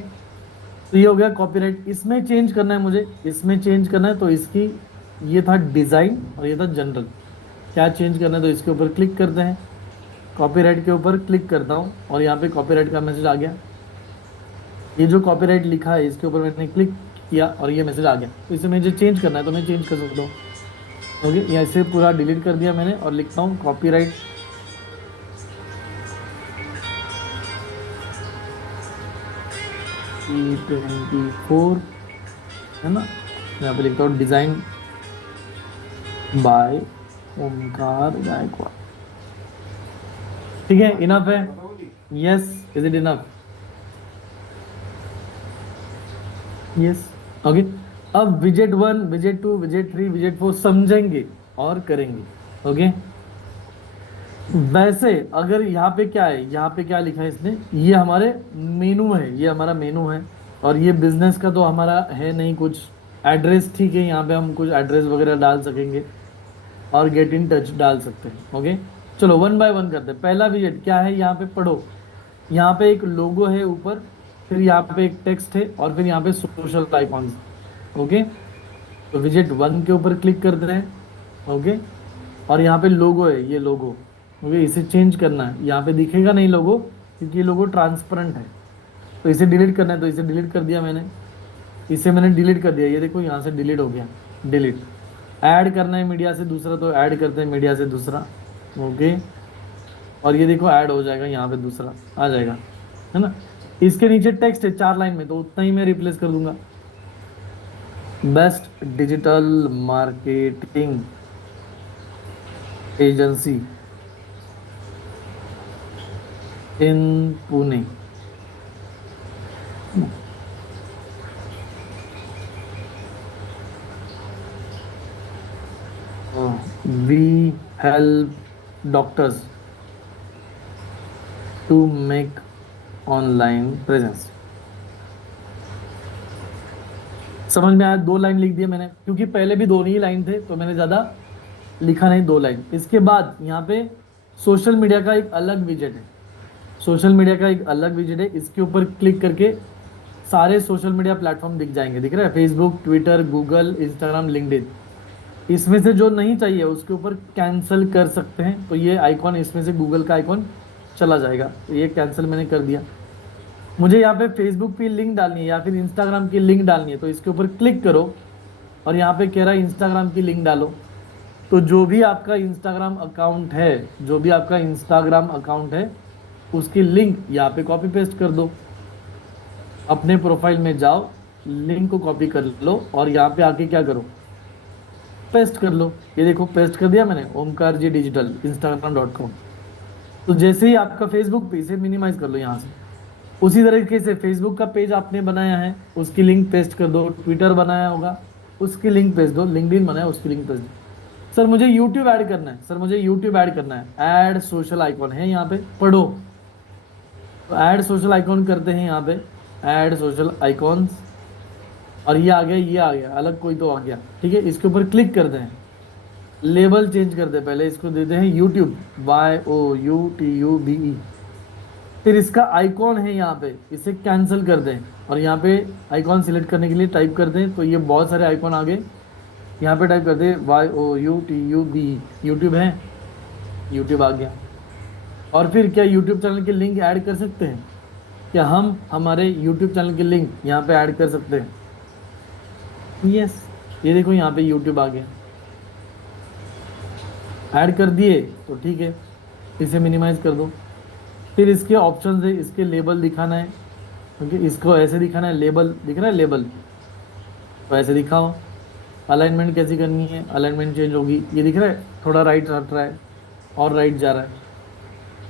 तो ये हो गया कॉपीराइट। इसमें चेंज करना है मुझे, इसमें चेंज करना है तो इसकी, ये था डिज़ाइन और ये था जनरल। क्या चेंज करना है तो इसके ऊपर क्लिक करते हैं, कॉपीराइट के ऊपर क्लिक करता हूँ और यहाँ पे कॉपीराइट का मैसेज आ गया। ये जो कॉपीराइट लिखा है इसके ऊपर मैंने क्लिक किया और ये मैसेज आ गया। तो इसे मुझे चेंज करना है तो मैं चेंज कर सकता हूँ। ओके, यहाँ से पूरा डिलीट कर दिया मैंने और लिखता हूँ कॉपीराइट E24, है ना? यहाँ पे लिखता हूँ डिज़ाइन बाय ओमकार गायकवाड़। ठीक है, इनफ है? Yes, is it enough? Yes, okay. अब विजेट 1, विजेट 2, विजेट 3, विजेट 4 समझेंगे और करेंगे। ओके, वैसे अगर यहाँ पे क्या है, यहाँ पे क्या लिखा है इसने, ये हमारे मेनू है, ये हमारा मेनू है, और ये बिजनेस का तो हमारा है नहीं कुछ। एड्रेस ठीक है, यहाँ पे हम कुछ एड्रेस वगैरह डाल सकेंगे और गेट इन टच डाल सकते हैं। ओके, चलो वन बाय वन करते हैं। पहला विजेट क्या है, यहाँ पे पढ़ो, यहाँ पे एक लोगो है ऊपर, फिर यहाँ पे एक टेक्स्ट है और फिर यहाँ पे सोशल आइकॉन्स। ओके, तो विजेट 1 के ऊपर क्लिक करते हैं। ओके, और यहाँ पे लोगो है, ये लोगो। ओके, इसे चेंज करना है, यहाँ पे दिखेगा नहीं लोगो क्योंकि ये लोगो ट्रांसपेरेंट है, तो इसे डिलीट करना है, तो इसे डिलीट कर दिया मैंने, इसे मैंने डिलीट कर दिया। ये देखो यहाँ से डिलीट हो गया, डिलीट। ऐड करना है मीडिया से दूसरा, तो ऐड करते हैं मीडिया से दूसरा। ओके, और ये देखो ऐड हो जाएगा, यहाँ पे दूसरा आ जाएगा, है ना? इसके नीचे टेक्स्ट है 4 लाइन में, तो उतना ही मैं रिप्लेस कर दूंगा। Best digital marketing agency in Pune. We help doctors to make online presence. समझ में आया? 2 लाइन लिख दिए मैंने, क्योंकि पहले भी 2 ही लाइन थे तो मैंने ज़्यादा लिखा नहीं, 2 लाइन। इसके बाद यहाँ पे सोशल मीडिया का एक अलग विजेट है, सोशल मीडिया का एक अलग विजेट है, इसके ऊपर क्लिक करके सारे सोशल मीडिया प्लेटफॉर्म दिख जाएंगे। दिख रहा है? Facebook, Twitter, Google, Instagram, LinkedIn. इसमें से जो नहीं चाहिए उसके ऊपर कैंसिल कर सकते हैं, तो ये आइकॉन, इसमें से गूगल का आइकॉन चला जाएगा, तो ये कैंसिल मैंने कर दिया। मुझे यहाँ पे फेसबुक की लिंक डालनी है या फिर इंस्टाग्राम की लिंक डालनी है, तो इसके ऊपर क्लिक करो और यहाँ पे कह रहा है इंस्टाग्राम की लिंक डालो। तो जो भी आपका इंस्टाग्राम अकाउंट है, जो भी आपका इंस्टाग्राम अकाउंट है उसकी लिंक यहाँ पे कॉपी पेस्ट कर दो, अपने प्रोफाइल में जाओ, लिंक को कॉपी कर लो और यहाँ पे आके क्या करो, पेस्ट कर लो। ये देखो पेस्ट कर दिया मैंने, ओमकार जी डिजिटल instagram.com। तो जैसे ही आपका फेसबुक पे, इसे मिनिमाइज कर लो यहाँ से, उसी तरीके से फेसबुक का पेज आपने बनाया है उसकी लिंक पेस्ट कर दो, ट्विटर बनाया होगा उसकी लिंक पेस्ट दो, लिंक्डइन बनाया उसकी लिंक पेस्ट दो। सर मुझे यूट्यूब ऐड करना है, सर मुझे यूट्यूब ऐड करना है, ऐड सोशल आइकॉन है यहाँ पे, पढ़ो। तो ऐड सोशल आइकॉन करते हैं यहाँ पे, ऐड सोशल आइकॉन्स, और ये आ गया, ये आ गया, अलग कोई तो आ गया, ठीक है। इसके ऊपर क्लिक करते हैं, लेबल चेंज करते हैं, पहले इसको देते हैं यूट्यूब, YOUTUBE। फिर इसका आइकॉन है यहाँ पे, इसे कैंसिल कर दें और यहाँ पे आइकॉन सिलेक्ट करने के लिए टाइप करते हैं, तो ये बहुत सारे आइकॉन आ गए। यहाँ पे टाइप करते हैं YOUTUBE, यूट्यूब है, यूट्यूब आ गया। और फिर क्या यूट्यूब चैनल की लिंक ऐड कर सकते हैं? क्या हम हमारे यूट्यूब चैनल की लिंक यहाँ पे ऐड कर सकते हैं? यस, ये देखो यहाँ पे यूट्यूब आ गया, ऐड कर दिए तो ठीक है, इसे मिनिमाइज कर दो। फिर इसके ऑप्शन है, इसके लेबल दिखाना है, क्योंकि इसको ऐसे दिखाना है, लेबल दिख रहा है, लेबल तो ऐसे दिखाओ। अलाइनमेंट कैसी करनी है, अलाइनमेंट चेंज होगी, ये दिख रहा है थोड़ा राइट हट रहा है और राइट जा रहा है,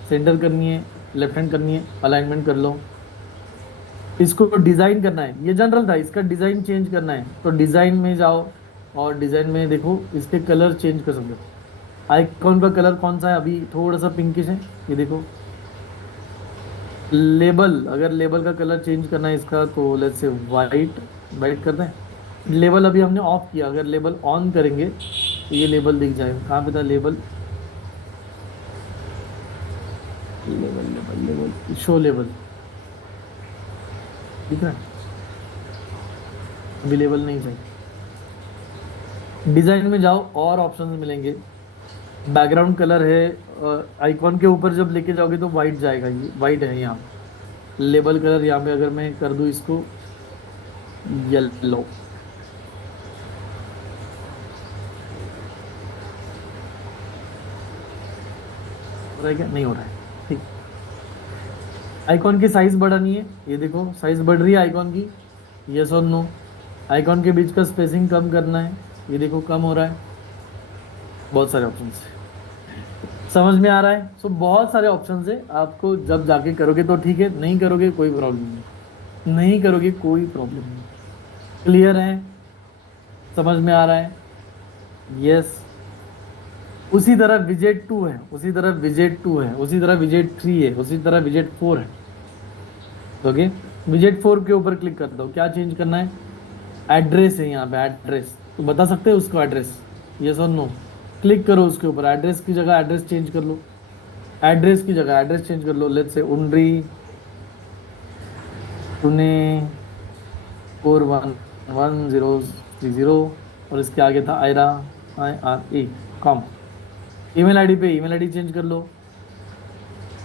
सेंटर करनी है, लेफ्ट हैंड करनी है, अलाइनमेंट कर लो। इसको डिज़ाइन करना है, ये जनरल था, इसका डिज़ाइन चेंज करना है तो डिज़ाइन में जाओ और डिज़ाइन में देखो इसके कलर चेंज कर सकते हो। आइकॉन का कलर कौन सा है, अभी थोड़ा सा पिंकिश है, ये देखो। लेबल, अगर लेबल का कलर चेंज करना है इसका तो लेट्स से वाइट, वाइट करते हैं। लेबल अभी हमने ऑफ किया, अगर लेबल ऑन करेंगे तो ये लेबल दिख जाएगा। कहाँ पे था label, label label label, show label, ठीक है, अभी लेबल नहीं चाहिए। डिज़ाइन में जाओ और ऑप्शंस मिलेंगे, बैकग्राउंड कलर है, आइकॉन के ऊपर जब लेके जाओगे तो वाइट जाएगा, ये वाइट है यहाँ। लेबल कलर यहाँ पे अगर मैं कर दूँ इसको येलो, हो रहा है क्या, नहीं हो रहा है, ठीक। आइकॉन की साइज बढ़ानी है, ये देखो साइज बढ़ रही है आइकॉन की, यस और नो। आइकॉन के बीच का स्पेसिंग कम करना है, ये देखो कम हो रहा है। बहुत सारे ऑप्शन है, समझ में आ रहा है? सो बहुत सारे ऑप्शन है, आपको जब जाके करोगे तो ठीक है, नहीं करोगे कोई प्रॉब्लम नहीं, नहीं करोगे कोई प्रॉब्लम नहीं। क्लियर है, समझ में आ रहा है? यस। उसी तरह विजेट 2 है, उसी तरह विजेट 2 है, उसी तरह विजेट 3 है, उसी तरह विजेट 4 है। ओके, विजेट 4 के ऊपर क्लिक कर दो। क्या चेंज करना है? एड्रेस है यहाँ पे, एड्रेस तो बता सकते हो उसको एड्रेस, यस और नो। क्लिक करो उसके ऊपर, एड्रेस की जगह एड्रेस चेंज कर लो, एड्रेस की जगह एड्रेस चेंज कर लो। लेट्स से उनरी पुणे 411030, और इसके आगे था आयरा, IRA.com। ईमेल आईडी पे ईमेल आईडी चेंज कर लो,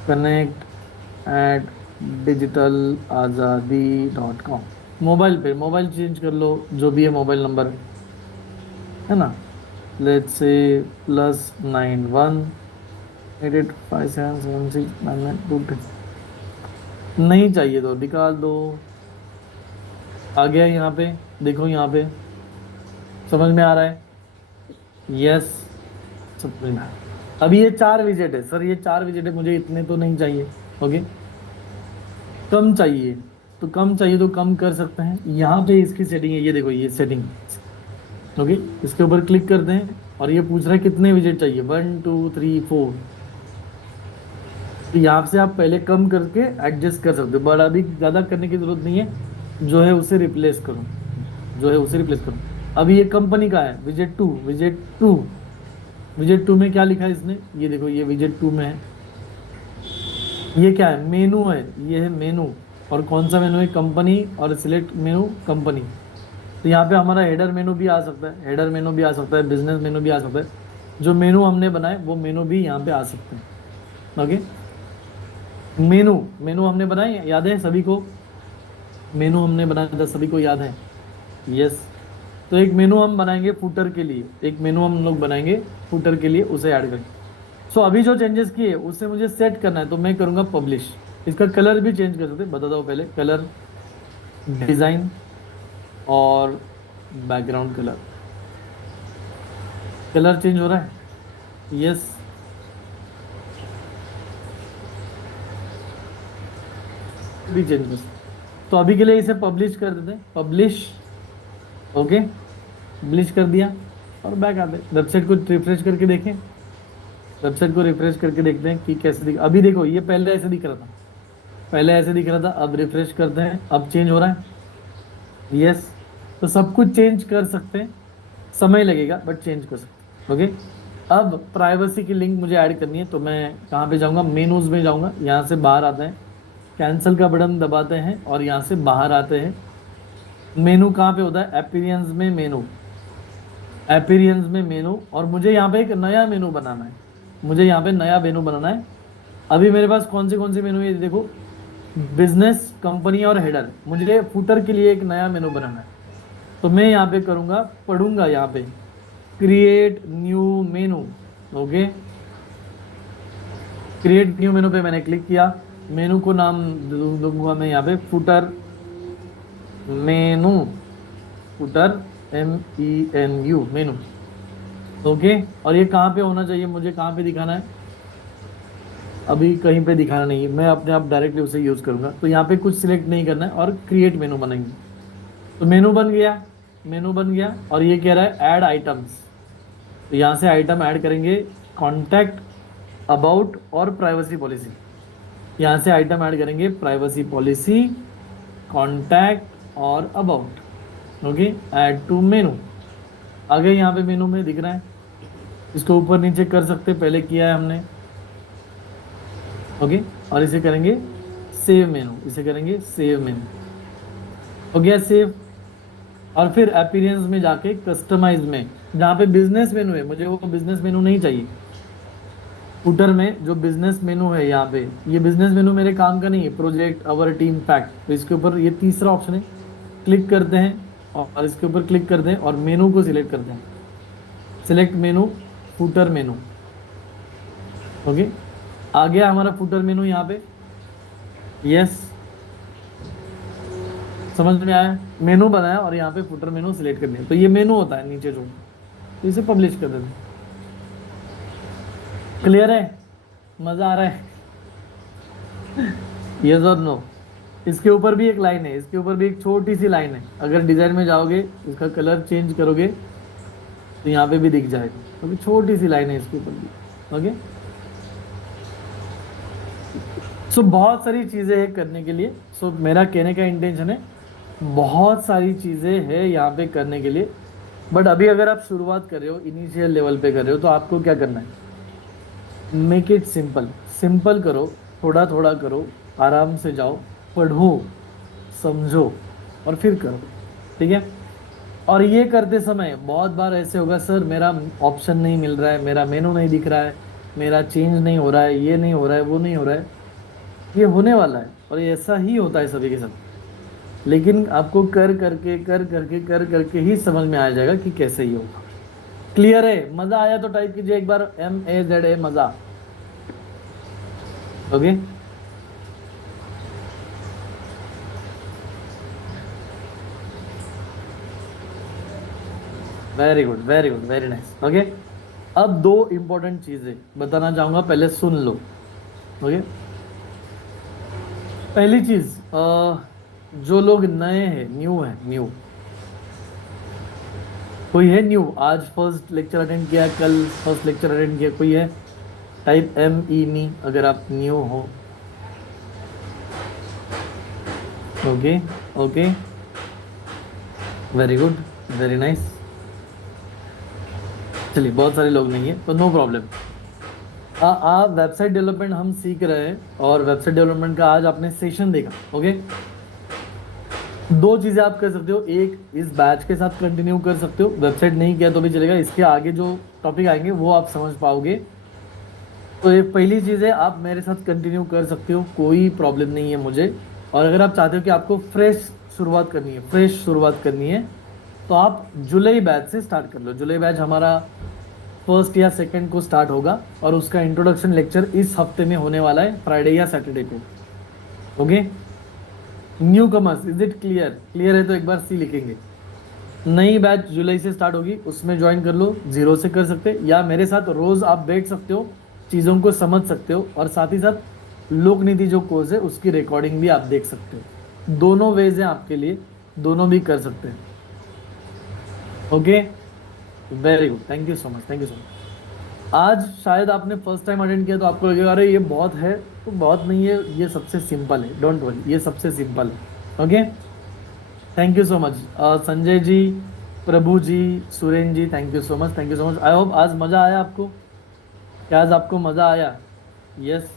connect@digitaladadi.com। मोबाइल पे मोबाइल चेंज कर लो, जो भी है मोबाइल नंबर है ना, लेट्स से +918857769922। नहीं चाहिए तो निकाल दो। आ गया यहाँ पे, देखो यहाँ पे, समझ में आ रहा है? यस, समझ में आ रहा है। अभी ये 4 विजिट है सर, ये 4 विजिट है, मुझे इतने तो नहीं चाहिए। ओके, कम चाहिए तो कम चाहिए तो कम कर सकते हैं। यहाँ पे इसकी सेटिंग है, ये देखो ये सेटिंग। ओके, इसके ऊपर क्लिक करते हैं और ये पूछ रहा है कितने विजिट चाहिए, 1 2 3 4। तो यहाँ से आप पहले कम करके एडजस्ट कर सकते हो, बट अभी ज़्यादा करने की ज़रूरत नहीं है, जो है उसे रिप्लेस करो, जो है उसे रिप्लेस करो। अभी ये कंपनी का है विजिट 2, विजिट 2, विजिट 2 में क्या लिखा है इसने, ये देखो ये विजिट 2 में है। ये क्या है, मेनू है, ये है मेनू। और कौन सा मेनू है, कंपनी, और सिलेक्ट मेनू कंपनी। तो यहाँ पे हमारा हेडर मेनू भी आ सकता है, हेडर मेनू भी आ सकता है, बिजनेस मेनू भी आ सकता है। जो मेनू हमने बनाए वो मेनू भी यहाँ पे आ सकते हैं। ओके, मेनू, मेनू हमने बनाए, याद है सभी को? मेनू हमने बनाया था, सभी को याद है? यस। तो एक मेनू हम बनाएंगे फुटर के लिए, एक मेनू हम लोग बनाएंगे फुटर के लिए, उसे ऐड करें। सो अभी जो चेंजेस किए उससे मुझे सेट करना है, तो मैं करूँगा पब्लिश। इसका कलर भी चेंज कर सकते हैं, बता दो पहले, कलर, डिज़ाइन और बैकग्राउंड कलर। कलर चेंज हो रहा है, यस। भी चेंज कर सकते, तो अभी के लिए इसे पब्लिश कर देते हैं, पब्लिश। ओके, पब्लिश कर दिया और बैक आते हैं। वेबसाइट को रिफ्रेश करके देखें, वेबसाइट को रिफ्रेश करके देखते हैं कि कैसे दिख। अभी देखो ये पहले ऐसे दिख रहा था, पहले ऐसे दिख रहा था, अब रिफ्रेश करते हैं, अब चेंज हो रहा है, यस। तो सब कुछ चेंज कर सकते हैं, समय लगेगा बट चेंज कर सकते हैं। ओके, अब प्राइवेसी की लिंक मुझे ऐड करनी है, तो मैं कहाँ पे जाऊँगा, मेनूज में जाऊँगा, यहाँ से बाहर आते हैं, कैंसिल का बटन दबाते हैं और यहाँ से बाहर आते हैं। मेनू कहाँ पे होता है, अपीयरेंस में मेनू, अपीयरेंस में मेनू, और मुझे यहाँ पे एक नया मेनू बनाना है, मुझे यहाँ पे नया मेनू बनाना है। अभी मेरे पास कौन से मेनू है, ये देखो, बिजनेस, कंपनी और हेडर। मुझे फुटर के लिए एक नया मेनू बनाना है, तो मैं यहाँ पे करूँगा, पढ़ूंगा यहाँ पे क्रिएट न्यू मेनू। ओके, क्रिएट न्यू मेनू पे मैंने क्लिक किया, मेनू को नाम दूंगा मैं यहाँ पे फुटर मेनू, फुटर MENU मेनू। ओके, और ये कहाँ पे होना चाहिए, मुझे कहाँ पे दिखाना है, अभी कहीं पे दिखाना नहीं है, मैं अपने आप डायरेक्टली उसे यूज़ करूँगा। तो यहाँ पे कुछ सिलेक्ट नहीं करना है और क्रिएट मेनू बनाएंगे। तो मेनू बन गया, मेनू बन गया, और ये कह रहा है ऐड आइटम्स, तो यहाँ से आइटम ऐड करेंगे, कॉन्टैक्ट, अबाउट और प्राइवेसी पॉलिसी। यहाँ से आइटम ऐड करेंगे, प्राइवेसी पॉलिसी, कॉन्टैक्ट और about. Okay, add to menu, आगे यहाँ पे मेनू में दिख रहा है, इसको ऊपर नीचे कर सकते, पहले किया है हमने। ओके, और इसे करेंगे सेव मेनू, इसे करेंगे सेव मेनू, हो गया सेव। और फिर अपीयरेंस में जाके कस्टमाइज में, जहाँ पे बिजनेस मेनू है, मुझे वो बिजनेस मेनू नहीं चाहिए। फुटर में जो बिजनेस मेनू है यहाँ पे, ये बिजनेस मेनू मेरे काम का नहीं है, प्रोजेक्ट, अवर टीम, फैक्ट। तो इसके ऊपर ये तीसरा ऑप्शन है, क्लिक करते हैं और इसके ऊपर क्लिक करते हैं और मेनू को सिलेक्ट करते हैं, select menu, footer menu. Okay, आ गया हमारा फुटर मेनू यहाँ पे, यस, समझ में आया, मेनू बनाया और यहाँ पे फुटर मेनू सिलेक्ट कर दिया। तो ये मेनू होता है नीचे जो, तो इसे पब्लिश कर देते हैं। क्लियर है, मजा आ रहा है, यस और नो। इसके ऊपर भी एक लाइन है, इसके ऊपर भी एक छोटी सी लाइन है, अगर डिजाइन में जाओगे, इसका कलर चेंज करोगे तो यहाँ पे भी दिख जाएगा, अभी छोटी सी लाइन है इसके ऊपर भी। ओके, सो बहुत सारी चीज़ें हैं करने के लिए। सो मेरा कहने का इंटेंशन है, बहुत सारी चीज़ें हैं यहाँ पे करने के लिए, बट अभी अगर आप शुरुआत कर रहे हो, इनिशियल लेवल पे कर रहे हो, तो आपको क्या करना है, मेक इट सिंपल, सिंपल करो, थोड़ा थोड़ा करो, आराम से जाओ, पढ़ो, समझो और फिर करो, ठीक है। और ये करते समय बहुत बार ऐसे होगा, सर मेरा ऑप्शन नहीं मिल रहा है, मेरा मेनू नहीं दिख रहा है, मेरा चेंज नहीं हो रहा है, ये नहीं हो रहा है, वो नहीं हो रहा है। ये होने वाला है और ये ऐसा ही होता है सभी के साथ, लेकिन आपको कर करके ही समझ में आ जाएगा कि कैसे ये होगा। क्लियर है, मज़ा आया तो टाइप कीजिए एक बार MAZA, मज़ा। Okay, very good, very good, very nice. Okay, अब दो इंपॉर्टेंट चीज़ें बताना चाहूँगा, पहले सुन लो। ओके, पहली चीज़, जो लोग नए हैं, न्यू है, न्यू, कोई है न्यू, आज फर्स्ट लेक्चर अटेंड किया, कल फर्स्ट लेक्चर अटेंड किया, कोई है, टाइप ME अगर आप न्यू हो। Okay, okay, very good, very nice. चलिए, बहुत सारे लोग नहीं है तो नो प्रॉब्लम। वेबसाइट डेवलपमेंट हम सीख रहे हैं, और वेबसाइट डेवलपमेंट का आज आपने सेशन देखा। ओके, दो चीज़ें आप कर सकते हो, एक इस बैच के साथ कंटिन्यू कर सकते हो, वेबसाइट नहीं किया तो भी चलेगा, इसके आगे जो टॉपिक आएंगे वो आप समझ पाओगे। तो ये पहली चीज़ है, आप मेरे साथ कंटिन्यू कर सकते हो, कोई प्रॉब्लम नहीं है मुझे। और अगर आप चाहते हो कि आपको फ्रेश शुरुआत करनी है, फ्रेश शुरुआत करनी है, तो आप जुलाई बैच से स्टार्ट कर लो। जुलाई बैच हमारा 1 या 2 को स्टार्ट होगा और उसका इंट्रोडक्शन लेक्चर इस हफ्ते में होने वाला है, फ्राइडे या सैटरडे को। Okay, new commerce, is it clear? Clear है तो एक बार सी लिखेंगे। नई बैच जुलाई से स्टार्ट होगी, उसमें ज्वाइन कर लो, 0 से कर सकते या मेरे साथ रोज आप बैठ सकते हो, चीज़ों को समझ सकते हो, और साथ ही साथ लोक नीति जो कोर्स है उसकी रिकॉर्डिंग भी आप देख सकते हो। दोनों वेज हैं आपके लिए, दोनों भी कर सकते हैं। Okay, very good, thank you so much, thank you so much. आज शायद आपने फर्स्ट टाइम अटेंड किया तो आपको लगेगा अरे ये बहुत है, तो बहुत नहीं है, ये सबसे सिंपल है, डोंट वरी, ये सबसे सिंपल है। Okay, thank you so much Sanjay ji, Prabhu ji, Suren ji, thank you so much, thank you so much. I hope आज मज़ा आया आपको। क्या आज आपको मज़ा आया? यस,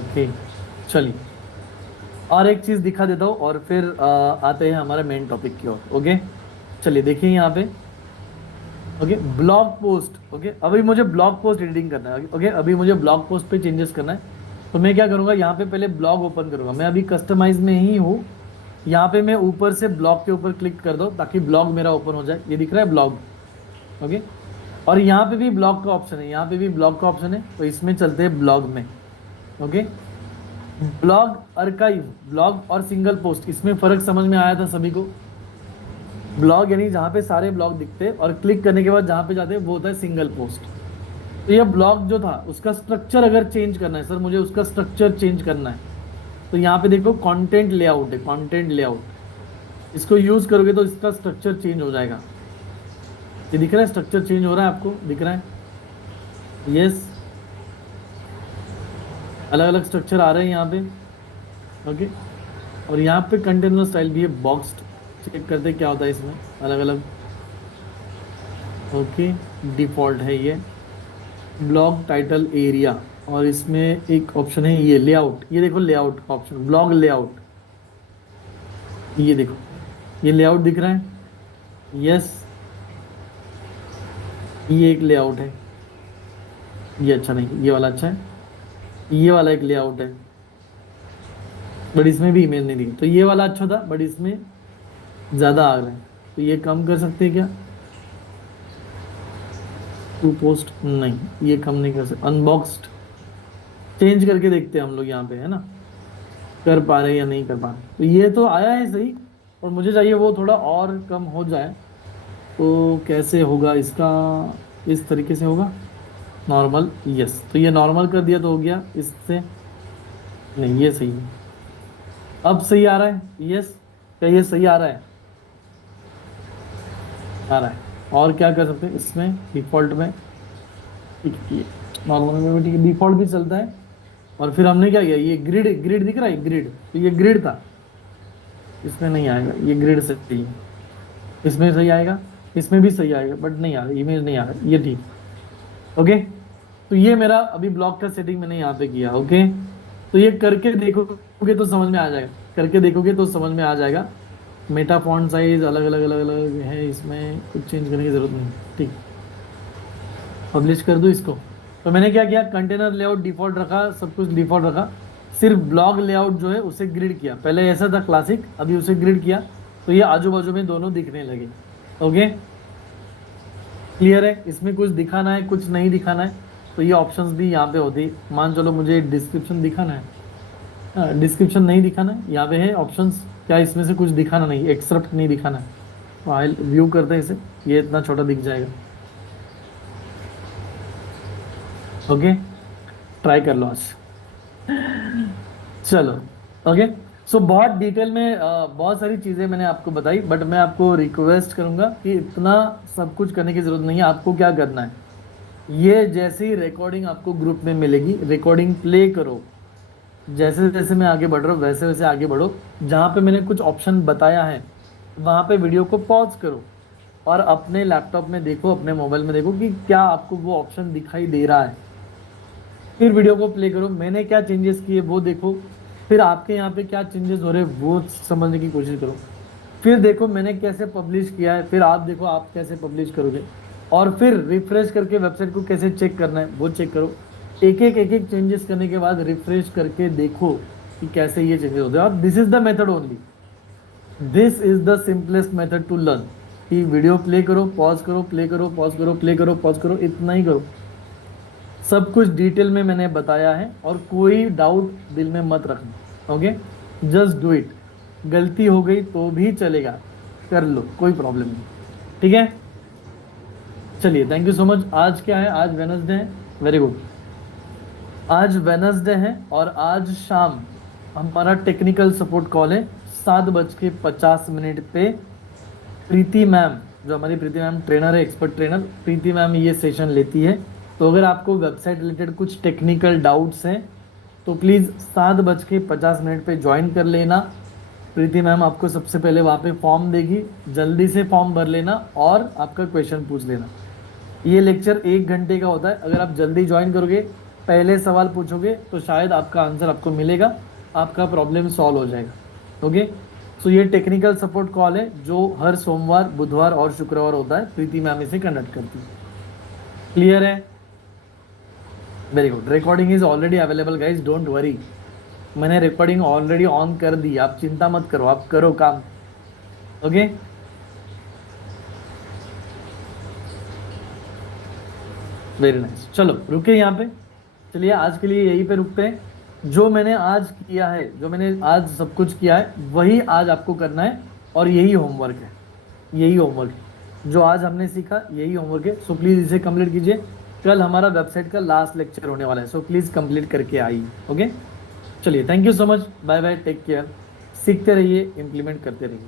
ओके, चलिए और एक चीज़ दिखा देता हूँ और फिर आते हैं हमारे मेन टॉपिक की ओर। ओके, चलिए देखिए यहाँ पे। Okay, blog post. ओके, अभी मुझे ब्लॉग पोस्ट एडिटिंग करना है। ओके, अभी मुझे ब्लॉग पोस्ट पे चेंजेस करना है, तो मैं क्या करूँगा, यहाँ पे पहले ब्लॉग ओपन करूँगा। मैं अभी कस्टमाइज में ही हूँ, यहाँ पे मैं ऊपर से ब्लॉग के ऊपर क्लिक कर दो ताकि ब्लॉग मेरा ओपन हो जाए। ये दिख रहा है ब्लॉग। ओके, और यहाँ पे भी ब्लॉग का ऑप्शन है, यहाँ पे भी ब्लॉग का ऑप्शन है, तो इसमें चलते हैं ब्लॉग में। ओके, ब्लॉग अर्काइव, ब्लॉग और सिंगल पोस्ट, इसमें फ़र्क समझ में आया था सभी को? ब्लॉग यानी जहाँ पे सारे ब्लॉग दिखते हैं और क्लिक करने के बाद जहाँ पे जाते हैं वो होता है सिंगल पोस्ट। तो यह ब्लॉग जो था उसका स्ट्रक्चर अगर चेंज करना है, सर मुझे उसका स्ट्रक्चर चेंज करना है, तो यहाँ पे देखो कंटेंट लेआउट है, कंटेंट लेआउट, इसको यूज़ करोगे तो इसका स्ट्रक्चर चेंज हो जाएगा। ये दिख रहा है, स्ट्रक्चर चेंज हो रहा है, आपको दिख रहा है? यस, अलग अलग स्ट्रक्चर आ रहे हैं यहाँ पे। ओके, और यहाँ पे कंटेनर स्टाइल भी है, बॉक्स्ड। चेक करते क्या होता है इसमें, अलग अलग। ओके, डिफ़ॉल्ट है ये ब्लॉग टाइटल एरिया, और इसमें एक ऑप्शन है ये लेआउट। ये देखो लेआउट का ऑप्शन, ब्लॉग लेआउट, ये देखो ये लेआउट दिख रहा है। यस, ये एक लेआउट है, ये अच्छा नहीं, ये वाला अच्छा है। ये वाला एक लेआउट है, बट इसमें भी इमेज नहीं दिखी, तो ये वाला अच्छा था बट इसमें ज़्यादा आ रहा है, तो ये कम कर सकते हैं क्या? टू पोस्ट नहीं, ये कम नहीं कर सकते। अनबॉक्स्ड चेंज करके देखते हैं हम लोग यहाँ पे, है ना, कर पा रहे हैं या नहीं कर पा रहे। तो ये तो आया है सही, और मुझे चाहिए वो थोड़ा और कम हो जाए। तो कैसे होगा इसका? इस तरीके से होगा, नॉर्मल। यस, तो ये नॉर्मल कर दिया तो हो गया इससे। नहीं, ये सही है, अब सही आ रहा है। यस, क्या ये सही आ रहा है? आ रहा है। और क्या कर सकते हैं इसमें, डिफ़ॉल्ट में, ठीक है, नॉर्मल में भी ठीक है, डिफ़ॉल्ट भी चलता है। और फिर हमने क्या किया, ये ग्रिड, ग्रिड दिख रहा है, ग्रिड, तो ये ग्रिड था, इसमें नहीं आएगा, ये ग्रिड से सही है, इसमें सही आएगा, इसमें भी सही आएगा, बट नहीं आ रहा, इमेज नहीं आ रहा, ये ठीक। ओके, तो ये मेरा अभी ब्लॉग का सेटिंग मैंने यहाँ पे किया। ओके, तो ये करके देखोगे तो समझ में आ जाएगा, करके देखोगे तो समझ में आ जाएगा। मेटा फॉन्ट साइज अलग अलग अलग अलग है, इसमें कुछ चेंज करने की ज़रूरत नहीं। ठीक, पब्लिश कर दूँ इसको। तो मैंने क्या किया, कंटेनर लेआउट डिफ़ॉल्ट रखा, सब कुछ डिफ़ॉल्ट रखा, सिर्फ ब्लॉग लेआउट जो है उसे ग्रिड किया। पहले ऐसा था क्लासिक, अभी उसे ग्रिड किया, तो ये आजू बाजू में दोनों दिखने लगे। ओके, क्लियर है? इसमें कुछ दिखाना है, कुछ नहीं दिखाना है, तो ये ऑप्शंस भी यहाँ पे होती है। मान चलो मुझे डिस्क्रिप्शन दिखाना है, डिस्क्रिप्शन नहीं दिखाना है, यहाँ पे है ऑप्शंस, क्या इसमें से कुछ दिखाना नहीं, एक्सेप्ट नहीं दिखाना है, फाइल व्यू करते हैं इसे, ये इतना छोटा दिख जाएगा। ओके, ट्राई कर लो आज। चलो, ओके, सो बहुत डिटेल में बहुत सारी चीज़ें मैंने आपको बताई, बट मैं आपको रिक्वेस्ट करूँगा कि इतना सब कुछ करने की ज़रूरत नहीं है। आपको क्या करना है, ये जैसे ही रिकॉर्डिंग आपको ग्रुप में मिलेगी, रिकॉर्डिंग प्ले करो, जैसे जैसे मैं आगे बढ़ रहा हूँ वैसे वैसे आगे बढ़ो। जहाँ पे मैंने कुछ ऑप्शन बताया है वहाँ पे वीडियो को पॉज करो और अपने लैपटॉप में देखो, अपने मोबाइल में देखो कि क्या आपको वो ऑप्शन दिखाई दे रहा है। फिर वीडियो को प्ले करो, मैंने क्या चेंजेस किए वो देखो, फिर आपके यहाँ पे क्या चेंजेस हो रहे हैं वो समझने की कोशिश करो। फिर देखो मैंने कैसे पब्लिश किया है, फिर आप देखो आप कैसे पब्लिश करोगे, और फिर रिफ्रेश करके वेबसाइट को कैसे चेक करना है वो चेक करो। एक एक चेंजेस करने के बाद रिफ्रेश करके देखो कि कैसे ये चेंजेस होते हैं, और this is the method only. This is the simplest method to learn कि वीडियो प्ले करो, पॉज करो, प्ले करो, पॉज करो, प्ले करो, पॉज करो, इतना ही करो। सब कुछ डिटेल में मैंने बताया है और कोई डाउट दिल में मत रखना। Okay, just do it. गलती हो गई तो भी चलेगा, कर लो, कोई प्रॉब्लम नहीं। ठीक है, चलिए, थैंक यू सो मच। आज क्या है? आज वेनसडे है। Very good. आज वेनसडे है और आज शाम हमारा टेक्निकल सपोर्ट कॉल है 7:50 पे। प्रीति मैम, जो हमारी प्रीति मैम ट्रेनर है, एक्सपर्ट ट्रेनर प्रीति मैम, ये सेशन लेती है। तो अगर आपको वेबसाइट रिलेटेड कुछ टेक्निकल डाउट्स हैं तो प्लीज़ 7:50 पे ज्वाइन कर लेना। प्रीति मैम आपको सबसे पहले वहाँ पे फॉर्म देगी, जल्दी से फॉर्म भर लेना और आपका क्वेश्चन पूछ लेना। ये लेक्चर 1 घंटे का होता है। अगर आप जल्दी ज्वाइन करोगे, पहले सवाल पूछोगे तो शायद आपका आंसर आपको मिलेगा, आपका प्रॉब्लम सॉल्व हो जाएगा। ओके, सो ये टेक्निकल सपोर्ट कॉल है जो हर सोमवार, बुधवार और शुक्रवार होता है। प्रीति मैम इसे कंडक्ट करती है। क्लियर है? Very good. Recording is already available guys, don't worry. मैंने रिकॉर्डिंग ऑलरेडी ऑन कर दी, आप चिंता मत करो, आप करो काम। Okay, very nice. चलो रुके यहाँ पे। चलिए आज के लिए यहीं पे रुकते हैं। जो मैंने आज किया है, जो मैंने आज सब कुछ किया है, वही आज आपको करना है और यही होमवर्क है। यही होमवर्क है जो आज हमने सीखा, यही होमवर्क है। सो प्लीज़ इसे कंप्लीट कीजिए। कल हमारा वेबसाइट का लास्ट लेक्चर होने वाला है, सो प्लीज़ कंप्लीट करके आइए। ओके, चलिए, thank you so much, bye bye, take care. सीखते रहिए, इम्प्लीमेंट करते रहिए।